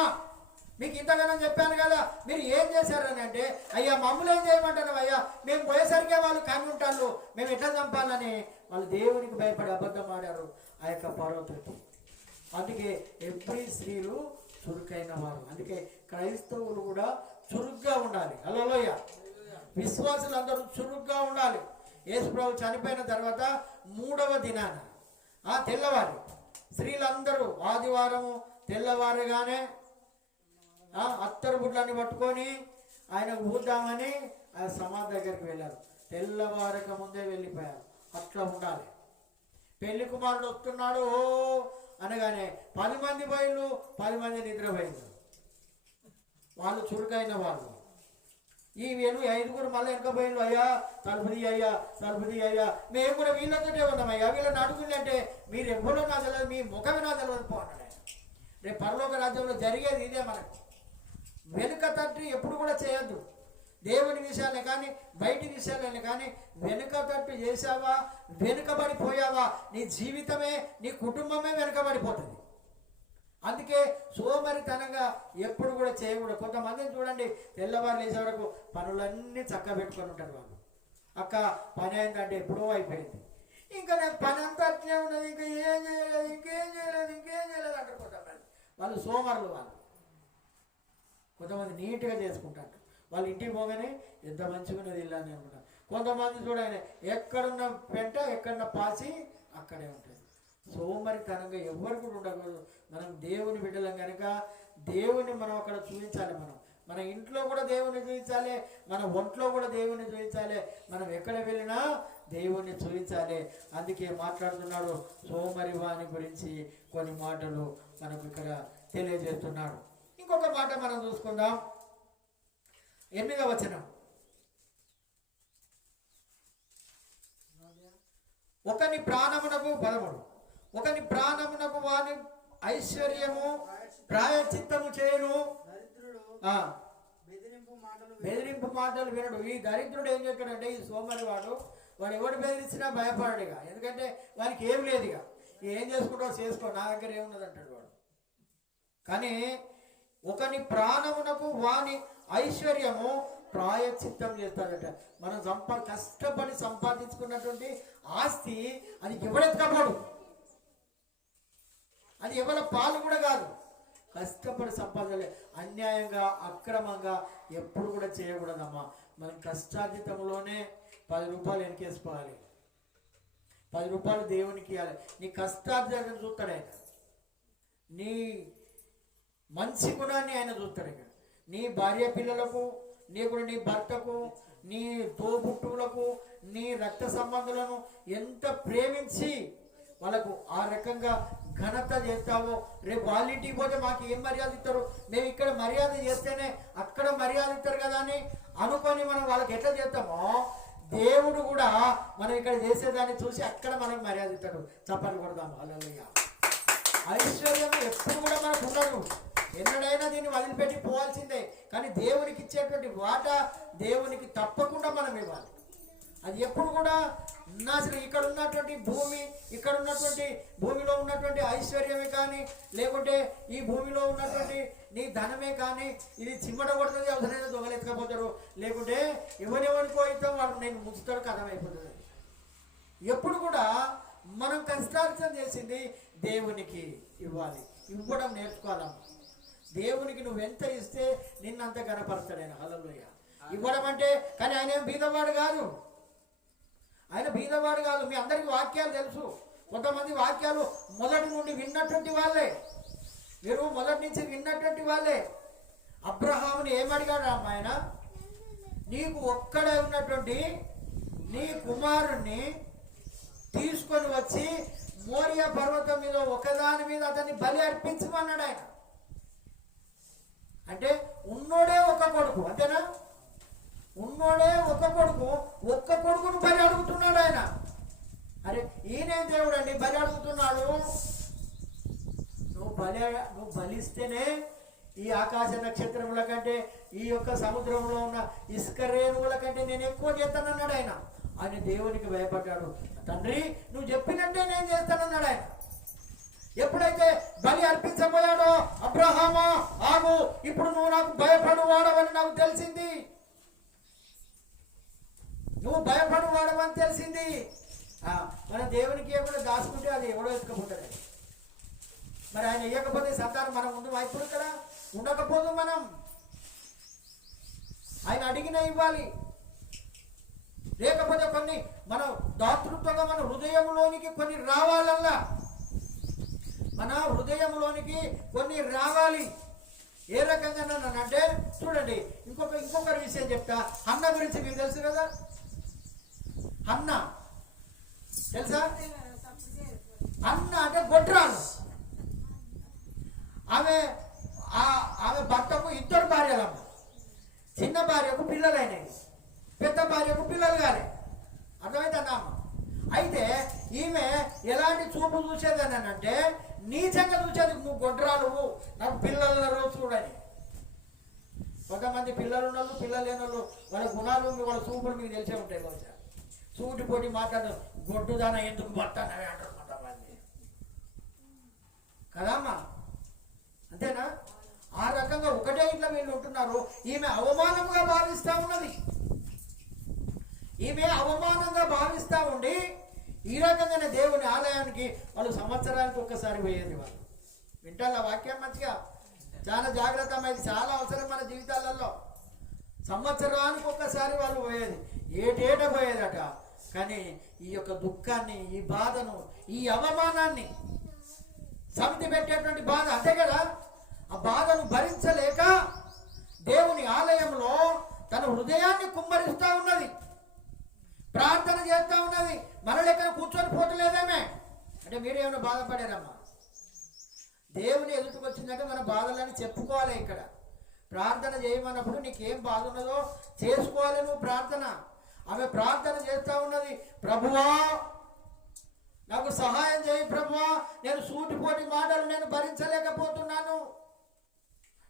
మీకు ఇంతగానో చెప్పాను కదా, మీరు ఏం చేశారని అంటే, అయ్యా మమ్మల్ని ఏం చేయమంటారు అయ్యా, మేము పోయేసరికే వాళ్ళు కమ్మి ఉంటారు, మేము ఎట్లా చంపాలని వాళ్ళు దేవునికి భయపడి అబద్ధం ఆడారు ఆ యొక్క పర్వతకి. అందుకే ఎవ్రీ స్త్రీలు చురుకైన వారు. అందుకే క్రైస్తవులు కూడా చురుగ్గా ఉండాలి. హల్లెలూయ. విశ్వాసులు అందరూ చురుగ్గా ఉండాలి. యేసు ప్రభు చనిపోయిన తర్వాత 3వ దినాన తెల్లవారి స్త్రీలందరూ ఆదివారము తెల్లవారుగానే అత్తరు బుడ్లన్నీ పట్టుకొని ఆయనకు ఊద్దామని ఆ సమాధి దగ్గరికి వెళ్ళారు. తెల్లవారక ముందే వెళ్ళిపోయారు. అట్లా ఉండాలి. పెళ్లి కుమారుడు వస్తున్నాడు ఓ అనగానే 10 మంది బయలు, 10 మంది నిద్రపోయింది. వాళ్ళు చురుకైన వాళ్ళు. ఈ 5గురు మళ్ళీ వెనకపోయిండు, అయ్యా తలుపుది అయ్యా మేము కూడా వీళ్ళతోనే ఉన్నామయ్యా, వీళ్ళని అడుగుండి అంటే మీరు ఎవ్వరో నా తెలియదు, మీ ముఖమే నా తెలియదు పో అన్నాడు ఆయన. రేపు పరలోక రాజ్యంలో జరిగేది ఇదే. మనకు వెనుక తట్టు ఎప్పుడు కూడా చేయొద్దు. దేవుని విషయాలే కానీ బయటి విషయాలనే కానీ వెనుక తట్టు చేసావా, వెనుకబడిపోయావా, నీ జీవితమే నీ కుటుంబమే వెనుకబడిపోతుంది. అందుకే సోమరితనంగా ఎప్పుడు కూడా చేయకూడదు. కొంతమందిని చూడండి, తెల్లవారు లేచే వరకు పనులన్నీ చక్క పెట్టుకొని ఉంటారు. వాళ్ళు అక్క పని అయిందంటే ఎప్పుడో అయిపోయింది, ఇంకా నాకు పని అంతా అట్లే ఉన్నది, ఇంకా ఇంకేం చేయలేదు అంటారు కొంతమంది. వాళ్ళు సోమరులు. వాళ్ళు కొంతమంది నీట్గా చేసుకుంటారు. వాళ్ళు ఇంటికి పోగానే ఎంత మంచిగా ఉన్నది ఇల్లు అని అనుకుంటారు. కొంతమంది చూడగానే ఎక్కడున్న పెంట ఎక్కడున్న పాసి అక్కడే ఉంటుంది. సోమరితనంగా ఎవరు కూడా ఉండకూడదు. మనం దేవుని బిడ్డలం కనుక దేవుని మనం అక్కడ చూపించాలి. మన ఇంట్లో కూడా దేవుని చూపించాలి, మన ఒంట్లో కూడా దేవుని చూపించాలి, మనం ఎక్కడ వెళ్ళినా దేవుణ్ణి చూపించాలి. అందుకే మాట్లాడుతున్నాడు సోమరి వాని గురించి కొన్ని మాటలు మనకు ఇక్కడ తెలియజేస్తున్నాడు. ఇంకొక మాట మనం చూసుకుందాం. 8వ వచనం. ఒకని ప్రాణమునకు బలముడు, ఒకని ప్రాణమునకు వాని ఐశ్వర్యము ప్రాయచిత్తము చేయను. బెదిరింపు మాటలు వినడు. ఈ దరిద్రుడు ఏం చేస్తాడంటే, ఈ సోమరి వాడు ఎవడు బెదిరించినా భయపడడుగా. ఎందుకంటే వానికి ఏం లేదు, ఇక ఏం చేసుకుంటావు చేసుకో, నా దగ్గర ఏమున్నది అంటాడు వాడు. కానీ ఒకని ప్రాణమునకు వాని ఐశ్వర్యము ప్రాయచిత్తం చేస్తాడట. మనం కష్టపడి సంపాదించుకున్నటువంటి ఆస్తి అది ఎవడెత్తబడు, అది ఎవరి పాలు కూడా కాదు. కష్టపడి సంపాదించాలి. అన్యాయంగా అక్రమంగా ఎప్పుడు కూడా చేయకూడదమ్మా. మనం కష్టార్జితంలోనే 10 రూపాయలు వెనకేసుకోవాలి. 10 రూపాయలు దేవునికి ఇవ్వాలి. నీ కష్టార్జితం చూస్తాడు ఆయన, నీ మంచి గుణాన్ని ఆయన చూస్తాడు. ఇక్కడ నీ భార్య పిల్లలకు, నీ భర్తకు, నీ తోబుట్టువులకు, నీ రక్త సంబంధులను ఎంత ప్రేమించి వాళ్ళకు ఆ రకంగా ఘనత చేస్తావో, రేపు వాళ్ళ ఇంటికి పోతే మాకు ఏం మర్యాద ఇస్తారు, మేము ఇక్కడ మర్యాద చేస్తేనే అక్కడ మర్యాద ఇస్తారు కదా అని అనుకొని మనం వాళ్ళకి ఎట్లా చేస్తామో, దేవుడు కూడా మనం ఇక్కడ చేసేదాన్ని చూసి అక్కడ మనకు మర్యాద ఇస్తాడు. చప్పట్లు కొడదాము. హల్లెలూయా. ఐశ్వర్యం ఎప్పుడు కూడా మనకు ఉండదు. ఎన్నడైనా దీన్ని వదిలిపెట్టి పోవాల్సిందే. కానీ దేవునికి ఇచ్చేటువంటి వాటా దేవునికి తప్పకుండా మనం ఇవ్వాలి. అది ఎప్పుడు కూడా అసలు ఇక్కడ ఉన్నటువంటి భూమిలో ఉన్నటువంటి ఐశ్వర్యమే కానీ, లేకుంటే ఈ భూమిలో ఉన్నటువంటి నీ ధనమే కానీ, ఇది చిమ్మట కొడుతుంది, అవసరమైన దొంగలు ఎత్తుకపోతారు, లేకుంటే ఎవరెవరికో అయితే వాడు నేను ముస్తాడు కథమైపోతుంది. ఎప్పుడు కూడా మనం కష్టార్జన చేసింది దేవునికి ఇవ్వాలి. ఇవ్వడం నేర్చుకోవాలమ్మా. దేవునికి నువ్వెంత ఇస్తే నిన్నంత గణపరుస్తాడు ఆయన. హల్లెలూయా. ఇవ్వడం అంటే, కానీ ఆయన ఏం బీదవాడు కాదు, ఆయన బీదవాడు కాదు. మీ అందరికీ వాక్యాలు తెలుసు. కొంతమంది వాక్యాలు మొదటి నుండి విన్నటువంటి వాళ్ళే, మీరు మొదటి నుంచి విన్నటువంటి వాళ్ళే. అబ్రహాముని ఏమడిగాడు ఆయన, నీకు ఒక్కడే ఉన్నటువంటి నీ కుమారుణ్ణి తీసుకొని వచ్చి మోరియా పర్వతం మీద ఒకదాని మీద అతన్ని బలి అర్పించమన్నాడు ఆయన. అంటే ఉన్నోడే ఒక కొడుకు, అంతేనా? ఉన్నోడే ఒక కొడుకు, ఒక్క కొడుకును బలి అడుగుతున్నాడు ఆయన. అరే ఈయనేం దేవుడు అండి బలి అడుగుతున్నాడు? నువ్వు బలిస్తేనే ఈ ఆకాశ నక్షత్రముల కంటే, ఈ యొక్క సముద్రంలో ఉన్న ఇసుక రేణువుల కంటే నేను ఎక్కువ చేస్తానన్నాడు ఆయన. ఆయన దేవునికి భయపడ్డాడు. తండ్రి నువ్వు చెప్పినట్టే నేను చేస్తానన్నాడు ఆయన. ఎప్పుడైతే బలి అర్పించబోయాడో, అబ్రహామా ఆగు, ఇప్పుడు నువ్వు నాకు భయపడువాడవని నాకు తెలిసింది, నువ్వు భయపడువాడవని తెలిసింది. మన దేవునికి ఏమైనా దాచుకుంటే అది ఎవడో ఎత్తుకపోతాడు. మరి ఆయన ఇవ్వకపోతే సంతానం మనం ముందు ఇప్పుడు కదా ఉండకపోదు. మనం ఆయన అడిగిన ఇవ్వాలి. లేకపోతే కొన్ని మనం దాతృత్వంగా మన హృదయంలోనికి కొన్ని రావాలల్లా, మన హృదయంలోనికి కొన్ని రావాలి. ఏ రకంగా అంటే చూడండి, ఇంకొకరి విషయం చెప్తా. హన్న గురించి మీకు తెలుసు కదా, హన్న తెలుసా? హన్న అంటే గొడ్రాలు. ఆమె భర్తకు 2 భార్యలమ్మ. చిన్న భార్యకు పిల్లలైనాయి, పెద్ద భార్యకు పిల్లలు కాలే. అర్థమైతే అమ్మ. అయితే ఈమె ఎలాంటి చూపు చూసేదని అంటే నీచంగా చూసేది. నువ్వు గొడ్రాలు, నాకు పిల్లలు చూడని. కొంతమంది పిల్లలు ఉన్నోళ్ళు, పిల్లలు లేని వాళ్ళు, వాళ్ళ గుణాలు వాళ్ళ చూపులు మీకు తెలిసే ఉంటాయి. బహుశా చూటి పోటీ మాట్లాడడం, గొడ్డుదాన ఎందుకు పడతానవి అంటారు కొంతమంది కదమ్మా. అంతేనా? ఆ రకంగా ఒకటే ఇంట్లో వీళ్ళు ఉంటున్నారు. ఈమె అవమానంగా భావిస్తూ ఉన్నది. ఈమె అవమానంగా భావిస్తూ ఉండి ఈ రకంగానే దేవుని ఆలయానికి వాళ్ళు సంవత్సరానికి ఒక్కసారి పోయేది. వాళ్ళు వింటాల వాక్యం మంచిగా, చాలా జాగ్రత్త. ఇది చాలా అవసరం మన జీవితాలలో. సంవత్సరానికి ఒక్కసారి వాళ్ళు పోయేది, ఏటేట పోయేదట. కానీ ఈ యొక్క దుఃఖాన్ని, ఈ బాధను, ఈ అవమానాన్ని, సమితి పెట్టేటువంటి బాధ అంతే కదా, ఆ బాధను భరించలేక దేవుని ఆలయంలో తన హృదయాన్ని కుమ్మరిస్తూ ఉన్నది, ప్రార్థన చేస్తూ ఉన్నది. మన లెక్కన కూర్చొని పోతలేదేమే అంటే మీరు ఏమైనా బాధపడారమ్మా? దేవుని ఎదుటికి వచ్చిందంటే మన బాధలని చెప్పుకోవాలి. ఇక్కడ ప్రార్థన చేయమన్నప్పుడు నీకేం బాధ ఉన్నదో చేసుకోవాలి నువ్వు ప్రార్థన. ఆమె ప్రార్థన చేస్తూ ఉన్నది, ప్రభువా నాకు సహాయం చేయి ప్రభువా, నేను సూటిపోటి మాటలు నేను భరించలేకపోతున్నాను,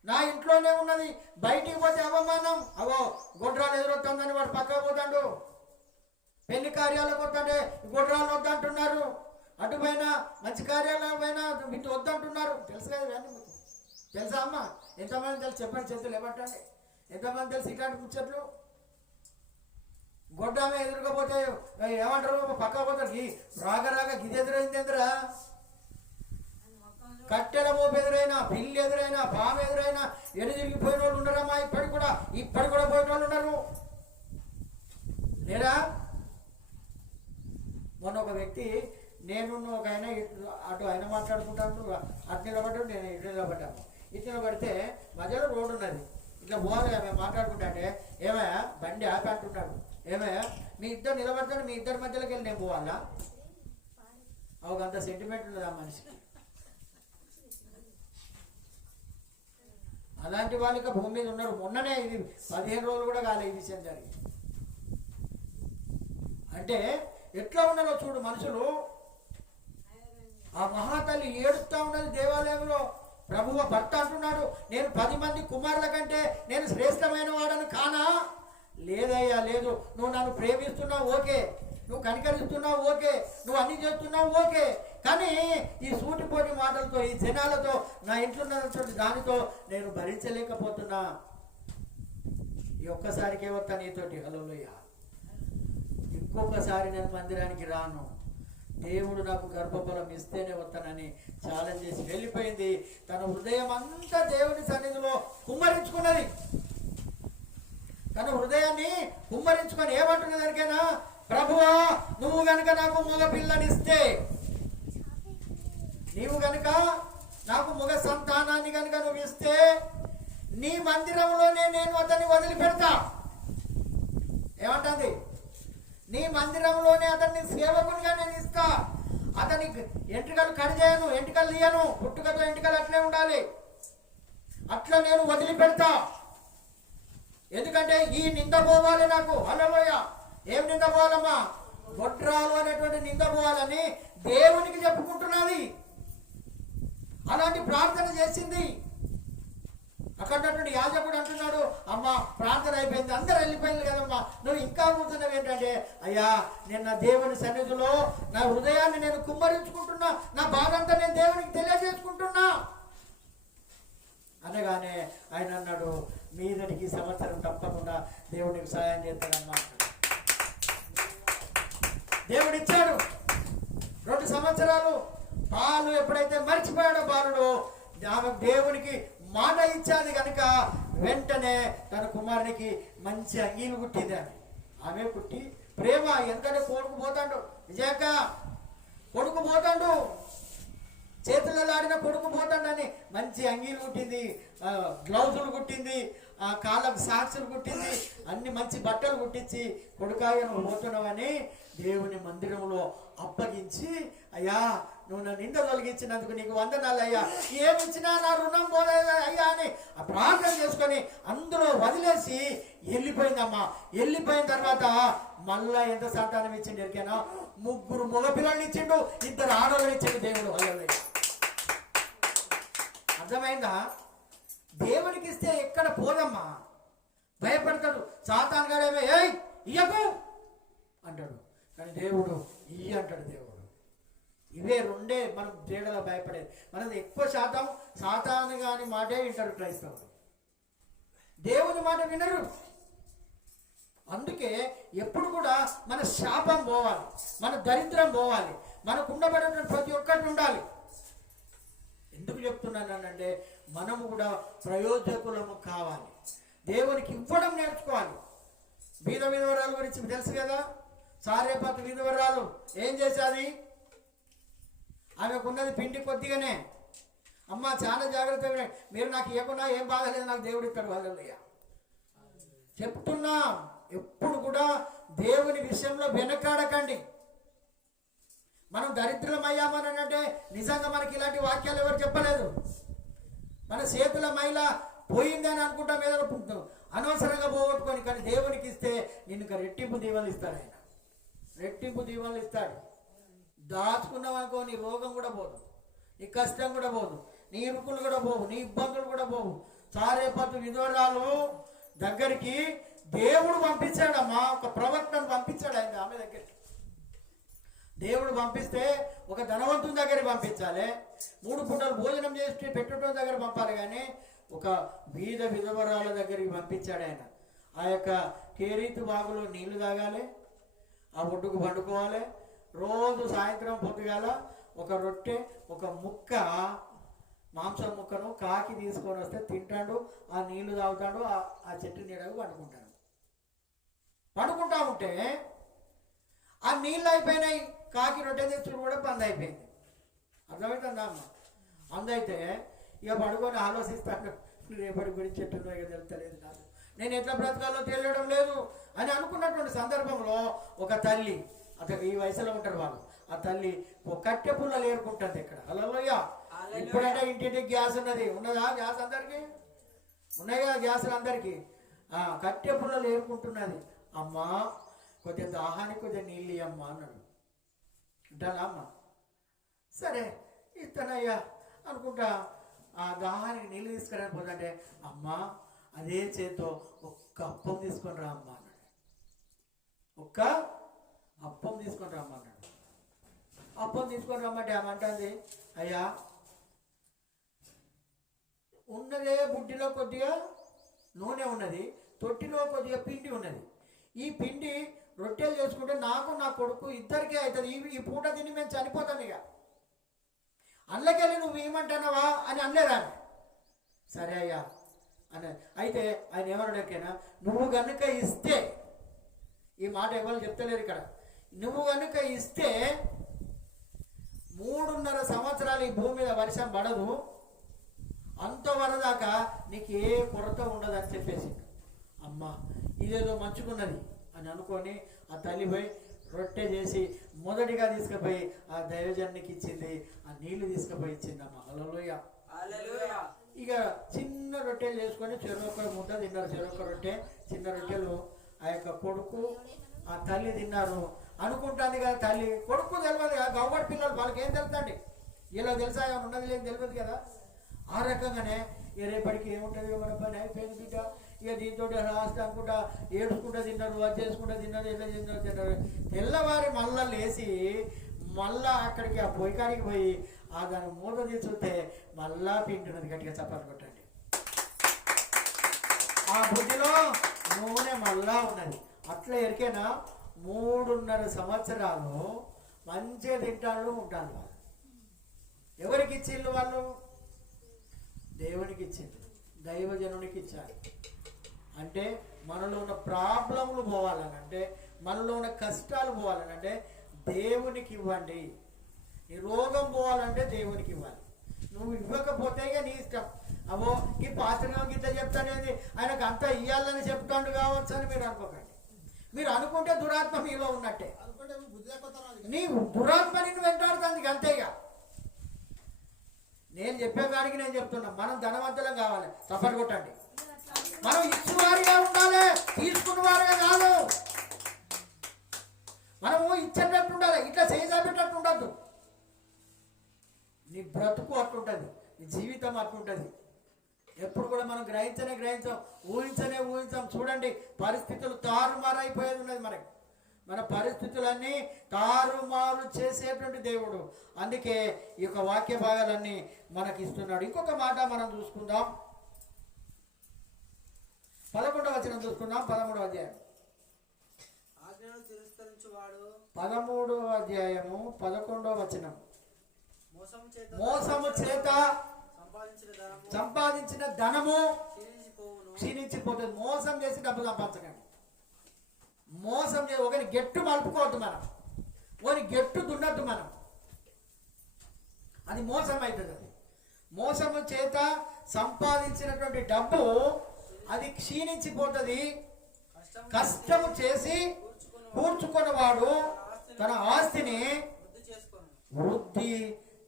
నా ఇంట్లోనే ఉన్నది, బయటికి పోతే అవమానం, అవో గొడ్రాలు ఎదురొస్తుందని వాడు పక్కకు పోతాడు, పెళ్లి కార్యాలకు వస్తుంటే గొడ్రాలు వద్దంటున్నారు, అటుపైన మంచి కార్యాలకు పైన వీటి వద్దంటున్నారు. తెలుసు కదా ఇవన్నీ, తెలుసా అమ్మ? ఎంతమంది తెలుసు చెప్పండి, చేతులు ఏమంటండి? ఎంతమంది తెలుసు ఇట్లాంటి ముచ్చట్లు? గొడ్డామే ఎదురుకపోతే ఏమంటారు, పక్క పోతారు, రాగరాగా గిది ఎదురైంది ఎదురా, కట్టెల మోపు ఎదురైనా, పిల్లి ఎదురైనా, పాము ఎదురైనా తిరిగిపోయిన వాళ్ళు ఉన్నారమ్మా. ఇప్పటికి కూడా పోయిన వాళ్ళు ఉన్నారు లేరా? మొన్న ఒక వ్యక్తి, నేను ఒక ఆయన అటు ఆయన మాట్లాడుకుంటాను, అటు నిలబడ్డాడు, నేను ఇటు నిలబడ్డాను. ఇటు నిలబడితే మధ్యలో రోడ్డు ఉన్నది, ఇట్లా పోవాలి మేము మాట్లాడుకుంటా అంటే, ఏమయ్యా బండి ఆపి అంటున్నాడు, ఏమయ్యా మీ ఇద్దరు నిలబడతాడు, మీ ఇద్దరి మధ్యలోకి వెళ్ళి నేను పోవాలా? ఒక అంత సెంటిమెంట్ ఉన్నది ఆ మనిషికి. అలాంటి వాళ్ళకి భూమి మీద ఉన్నారు. మొన్ననే ఇది 15 రోజులు కూడా కాలే ఈ విషయం జరిగింది. అంటే ఎట్లా ఉన్నారో చూడు మనుషులు. ఆ మహాతల్లి ఏడుస్తా ఉన్నది దేవాలయంలో. ప్రభువు భర్త అంటున్నాడు, నేను 10 మంది కుమారుల కంటే నేను శ్రేష్టమైన వాడను కానా? లేదయ్యా లేదు, నువ్వు నన్ను ప్రేమిస్తున్నావు ఓకే, నువ్వు కనికరిస్తున్నావు ఓకే, నువ్వు అన్ని చేస్తున్నావు ఓకే, కానీ ఈ సూటిపోటి మాటలతో, ఈ జనాలతో, నా ఇంట్లో ఉన్నటువంటి దానితో నేను భరించలేకపోతున్నా. ఈ ఒక్కసారికే వస్తా నీతోటి, హల్లెలూయ, ఇంకొకసారి నేను మందిరానికి రాను, దేవుడు నాకు గర్భఫలం ఇస్తేనే వస్తానని ఛాలెంజ్ చేసి వెళ్ళిపోయింది. తన హృదయం అంతా దేవుని సన్నిధిలో కుమ్మరించుకున్నది. తన హృదయాన్ని కుమ్మరించుకొని ఏమంటున్న దానికైనా, ప్రభువా నువ్వు గనుక నాకు మగ పిల్లనిస్తే, నీవు గనుక నాకు మగ సంతానాన్ని గనుక నువ్వు ఇస్తే, నీ మందిరంలోనే నేను అతన్ని వదిలిపెడతా. ఏమంటుంది? నీ మందిరంలోనే అతన్ని సేవకునిగా నేను ఇస్తా. అతని ఎంట్రికలు కట్ చేయను, ఎంట్రికలు తీయను, పుట్టుకతో ఎంట్రికలు అట్లే ఉండాలి, అట్లా నేను వదిలిపెడతా. ఎందుకంటే ఈ నింద పోవాలి నాకు. హల్లెలూయా. ఏం నింద పోవాలమ్మా? గొడ్రాలు అనేటువంటి నింద పోవాలని దేవునికి చెప్పుకుంటున్నది. అలాంటి ప్రార్థన చేసింది. అక్కడ యాజకుడు అంటున్నాడు, అమ్మ ప్రార్థన అయిపోయింది, అందరు వెళ్ళిపోయింది కదమ్మా, నువ్వు ఇంకా కూర్చున్నావు ఏంటంటే, అయ్యా నేను నా దేవుని సన్నిధిలో నా హృదయాన్ని నేను కుమ్మరించుకుంటున్నా, నా బాధంతా నేను దేవునికి తెలియజేసుకుంటున్నా అనగానే ఆయన అన్నాడు, మీదటికి సంవత్సరం తప్పకుండా దేవునికి సహాయం చేస్తాడమ్మా. దేవుడు ఇచ్చాడు 2 సంవత్సరాలు. పాలు ఎప్పుడైతే మర్చిపోయాడో బాలుడు, ఆమె దేవునికి మాట ఇచ్చాది కనుక వెంటనే తన కుమారునికి మంచి అంగీలు కుట్టింది. ఆమె కుట్టి ప్రేమ, ఎందుకంటే కొడుకు పోతాడు, విజయక్క కొడుకు పోతాడు, చేతులలో ఆడిన కొడుకు పోతాడని మంచి అంగీలు కుట్టింది, గ్లౌజులు కుట్టింది, కాళ్ళకు సాక్సులు కుట్టింది, అన్ని మంచి బట్టలు కుట్టించి, కొడుకాయ నువ్వు పోతున్నావని దేవుని మందిరంలో అప్పగించి, అయ్యా నువ్వు నన్ను నింద తొలగించినందుకు నీకు వందనాలు అయ్యా, ఏమిచ్చినా నా రుణం పోలేదు అయ్యా అని ఆ ప్రార్థన చేసుకొని అందులో వదిలేసి వెళ్ళిపోయిందమ్మా. వెళ్ళిపోయిన తర్వాత మళ్ళా ఎంత సంతానం ఇచ్చిండు ఎరికేనా? 3 మగపిల్లల్ని ఇచ్చిండు, 2 ఆడవాళ్ళని ఇచ్చిండు దేవుడు. హల్లెలూయా. అర్థమైందా? దేవునికి ఇస్తే ఎక్కడ పోదమ్మా, భయపడతాడు. సాతాను గాడేమో ఏయ్ ఇయ్యకు అంటాడు, కానీ దేవుడు ఇయ్య అంటాడు. దేవుడు ఇవే 2 మనం తేడాలో భయపడేది. మనది ఎక్కువ శాతం సాతాను గాని మాటే వింటారు క్రైస్తవులు, దేవుని మాట వినరు. అందుకే ఎప్పుడు కూడా మన శాపం పోవాలి, మన దరిద్రం పోవాలి, మనకు ఉండబడిన ప్రతి ఒక్కటి ఉండాలి. ఎందుకు చెప్తున్నానంటే మనము కూడా ప్రయోజకులము కావాలి, దేవునికి ఇవ్వడం నేర్చుకోవాలి. విధవరాల గురించి తెలుసు కదా, సారేపత్ విధవరాలు ఏం చేసేది? ఆమెకున్నది పిండి కొద్దిగానే. అమ్మ చాలా జాగ్రత్తగా, మీరు నాకు ఇవ్వకుండా ఏం బాధ లేదు, నాకు దేవుడు ఇస్తాడు. హల్లెలూయా. చెప్తున్నా, ఎప్పుడు కూడా దేవుని విషయంలో వెనకాడకండి. మనం దరిద్రం అయ్యామని అంటే నిజంగా మనకి ఇలాంటి వాక్యాలు ఎవరు చెప్పలేదు. మన చేతుల మైల పోయిందని అనుకుంటాం, ఏదో అనవసరంగా పోగొట్టుకొని. కానీ దేవునికి ఇస్తే నిన్ను రెట్టింపు దీవెనలు ఇస్తాడు ఆయన, రెట్టింపు దీవెనలు ఇస్తాడు. దాచుకున్నావు అనుకో, నీ రోగం కూడా పోదు, నీ కష్టం కూడా పోదు, నీ ఇరుకులు కూడా పోవు, నీ ఇబ్బందులు కూడా పోవు. సారేపతు విధవరాలు దగ్గరికి దేవుడు పంపించాడమ్మా, ఒక ప్రవక్తను పంపించాడు ఆయన ఆమె దగ్గరికి. దేవుడు పంపిస్తే ఒక ధనవంతుని దగ్గరికి పంపించాలి, 3 పూటలు భోజనం చేసి పెట్టడం దగ్గర పంపాలి. కానీ ఒక విధవరాల దగ్గరికి పంపించాడు ఆయన. ఆ యొక్క కేరీతు బాగులో నీళ్లు తాగాలి, ఆ ఒడ్డుకు పండుకోవాలి. రోజు సాయంత్రం పొద్దుగాల ఒక రొట్టె, ఒక ముక్క మాంసం ముక్కను కాకి తీసుకొని వస్తే తింటాడు, ఆ నీళ్లు తాగుతాడు, ఆ చెట్టు నీడకు పండుకుంటా ఉంటే ఆ నీళ్ళు అయిపోయినాయి, కాకి రొట్టె తెచ్చుడు కూడా బంద్ అయిపోయింది. అర్థమవుతుందా అమ్మ? అందైతే ఇక పడుకొని ఆలోచిస్తాడు, రేపటి గురించి ఎట్టులో ఇక తెలుస్తలేదు నాకు, నేను ఎట్లా బ్రతకాలో తెలియడం లేదు అని అనుకున్నటువంటి సందర్భంలో ఒక తల్లి, అతను ఈ వయసులో ఉంటారు వాళ్ళు, ఆ తల్లి ఒక కట్టె పుల్లలు ఏరుకుంటుంది ఇక్కడ. హల్లెలూయా. ఇప్పుడంటే ఇంటింటికి గ్యాస్ ఉన్నదా? గ్యాస్ అందరికి ఉన్నాయి కదా, గ్యాసులు అందరికీ. కట్టె పుల్లలు ఏరుకుంటున్నది. అమ్మా కొద్దిగా దాహానికి కొద్దిగా నీళ్ళు ఇయ్యమ్మా అన్నాడు. అంటానా అమ్మ? సరే ఇస్తానయ్యా అనుకుంటా ఆ దాహానికి నీళ్ళు తీసుకురాకపోతుంటే, అమ్మా అదే చేతో ఒక్క అప్పం తీసుకొని రా అమ్మ అన్నాడు. ఒక్క అప్పం తీసుకొని రమ్మన్నాడు. అప్పం తీసుకొని రమ్మంటే ఆమె అంటుంది, అయ్యా ఉన్నదే బుడ్డిలో కొద్దిగా నూనె ఉన్నది, తొట్టిలో కొద్దిగా పిండి ఉన్నది. ఈ పిండి రొట్టెలు చేసుకుంటే నాకు నా కొడుకు ఇద్దరికే అవుతుంది, ఈ పూట తిని మేము చనిపోతాం ఇక, అందులోకెళ్ళి నువ్వు ఏమంటున్నావా అని అనలేదాన్ని. సరే అయ్యా అని అయితే ఆయన ఏమన్నాడైనా, నువ్వు కనుక ఇస్తే, ఈ మాట ఎవరు చెప్తలేరు ఇక్కడ, నువ్వు కనుక ఇస్తే 3.5 సంవత్సరాలు ఈ భూమి మీద వర్షం పడదు, అంతవరదాకా నీకు ఏ కొరత ఉండదు అని చెప్పేసి. అమ్మ ఇదేదో మంచుకున్నది అని అనుకొని ఆ తల్లి పోయి రొట్టె చేసి మొదటిగా తీసుకుపోయి ఆ దైవజనానికి ఇచ్చింది, ఆ నీళ్లు తీసుకుపోయి ఇచ్చింది. అమ్మ హల్లెలూయా. ఇక చిన్న రొట్టెలు చేసుకొని చెరొక ముద్ద తిన్నారు, చెరొక రొట్టె, చిన్న రొట్టెలు ఆ యొక్క కొడుకు ఆ తల్లి తిన్నారు. అనుకుంటుంది కదా తల్లి, కొడుకు తెలియదు కదా, గవ్వడి పిల్లలు వాళ్ళకి ఏం తెలుసండి, ఇలా తెలుసా ఏమైనా ఉన్నది లేదు తెలియదు కదా. ఆ రకంగానే రేపటికి ఏముంటుంది మన పని అయిపోయింది బిడ్డ, ఇక దీంతో రాస్తే అనుకుంటా ఏడుచుకుంటూ తిన్నారు, అది చేసుకుంటూ తిన్నారు, ఇలా తిన్నారు. తెల్లవారి మళ్ళా లేచి మళ్ళా అక్కడికి ఆ పొయ్యికాడికి పోయి ఆ దాని మూత తీసుకుంటే మళ్ళా పిండినది, గట్టిగా చప్పట్లు కొట్టండి. ఆ బుద్ధిలో నూనె మళ్ళా ఉన్నది. అట్లా ఎరికేనా 3.5 సంవత్సరాలు మంచిగా తింటాడు ఉంటాను. వాళ్ళు ఎవరికి ఇచ్చిళ్ళు? వాళ్ళు దేవునికి ఇచ్చింది, దైవజనునికి ఇచ్చారు. అంటే మనలో ఉన్న ప్రాబ్లంలు పోవాలని, అంటే మనలో ఉన్న కష్టాలు పోవాలని అంటే దేవునికి ఇవ్వండి. నీ రోగం పోవాలంటే దేవునికి ఇవ్వాలి. నువ్వు ఇవ్వకపోతే ఇక నీ ఇష్టం. అవో ఈ పాత్రగా గిట్ట చెప్తానేది, ఆయనకు అంతా ఇయ్యాలని చెప్తాడు కావచ్చు అని మీరు అనుకోకండి. మీరు అనుకుంటే దురాత్మ మీలో ఉన్నట్టే, నీ దురాత్మ నిన్ను వెంటాడుతుంది అంతేగా. నేను చెప్పేవాడికి నేను చెప్తున్నా, మనం ధనవంతులం కావాలి. సఫర్ కొట్టండి. మనం ఇచ్చేవారిగా ఉండాలి, తీసుకున్నవారిగా కాదు. మనము ఇచ్చేటట్టు ఉండాలి, ఇట్లా చేయబెట్టట్టు ఉండద్దు. నీ బ్రతుకు అట్లుంటుంది, నీ జీవితం అట్లుంటుంది. ఎప్పుడు కూడా మనం గ్రహించాం, ఊహించాం. చూడండి పరిస్థితులు తారుమారైపోయేది ఉన్నది మనకి. మన పరిస్థితులన్నీ తారుమారు చేసేటువంటి దేవుడు. అందుకే ఈ యొక్క వాక్య భాగాలన్నీ మనకి ఇస్తున్నాడు. ఇంకొక మాట మనం చూసుకుందాం, 11వ వచనం చూసుకుందాం. 13వ అధ్యాయం 13వ అధ్యాయము 11వ వచనం. మోసము చేత సంపాదించిన ధనము క్షీణించిపోతుంది. మోసం చేసి డబ్బు సంపాదించకండి. మోసం చేసి ఒకరి గెట్టు మలుపుకోవద్దు, మనం ఒకరి గెట్టు దున్నద్దు. మనం అది మోసం అవుతుంది. అది మోసము చేత సంపాదించినటువంటి డబ్బు అది క్షీణించిపోతుంది. కష్టము చేసి కూర్చుకున్నవాడు తన ఆస్తిని వృద్ధి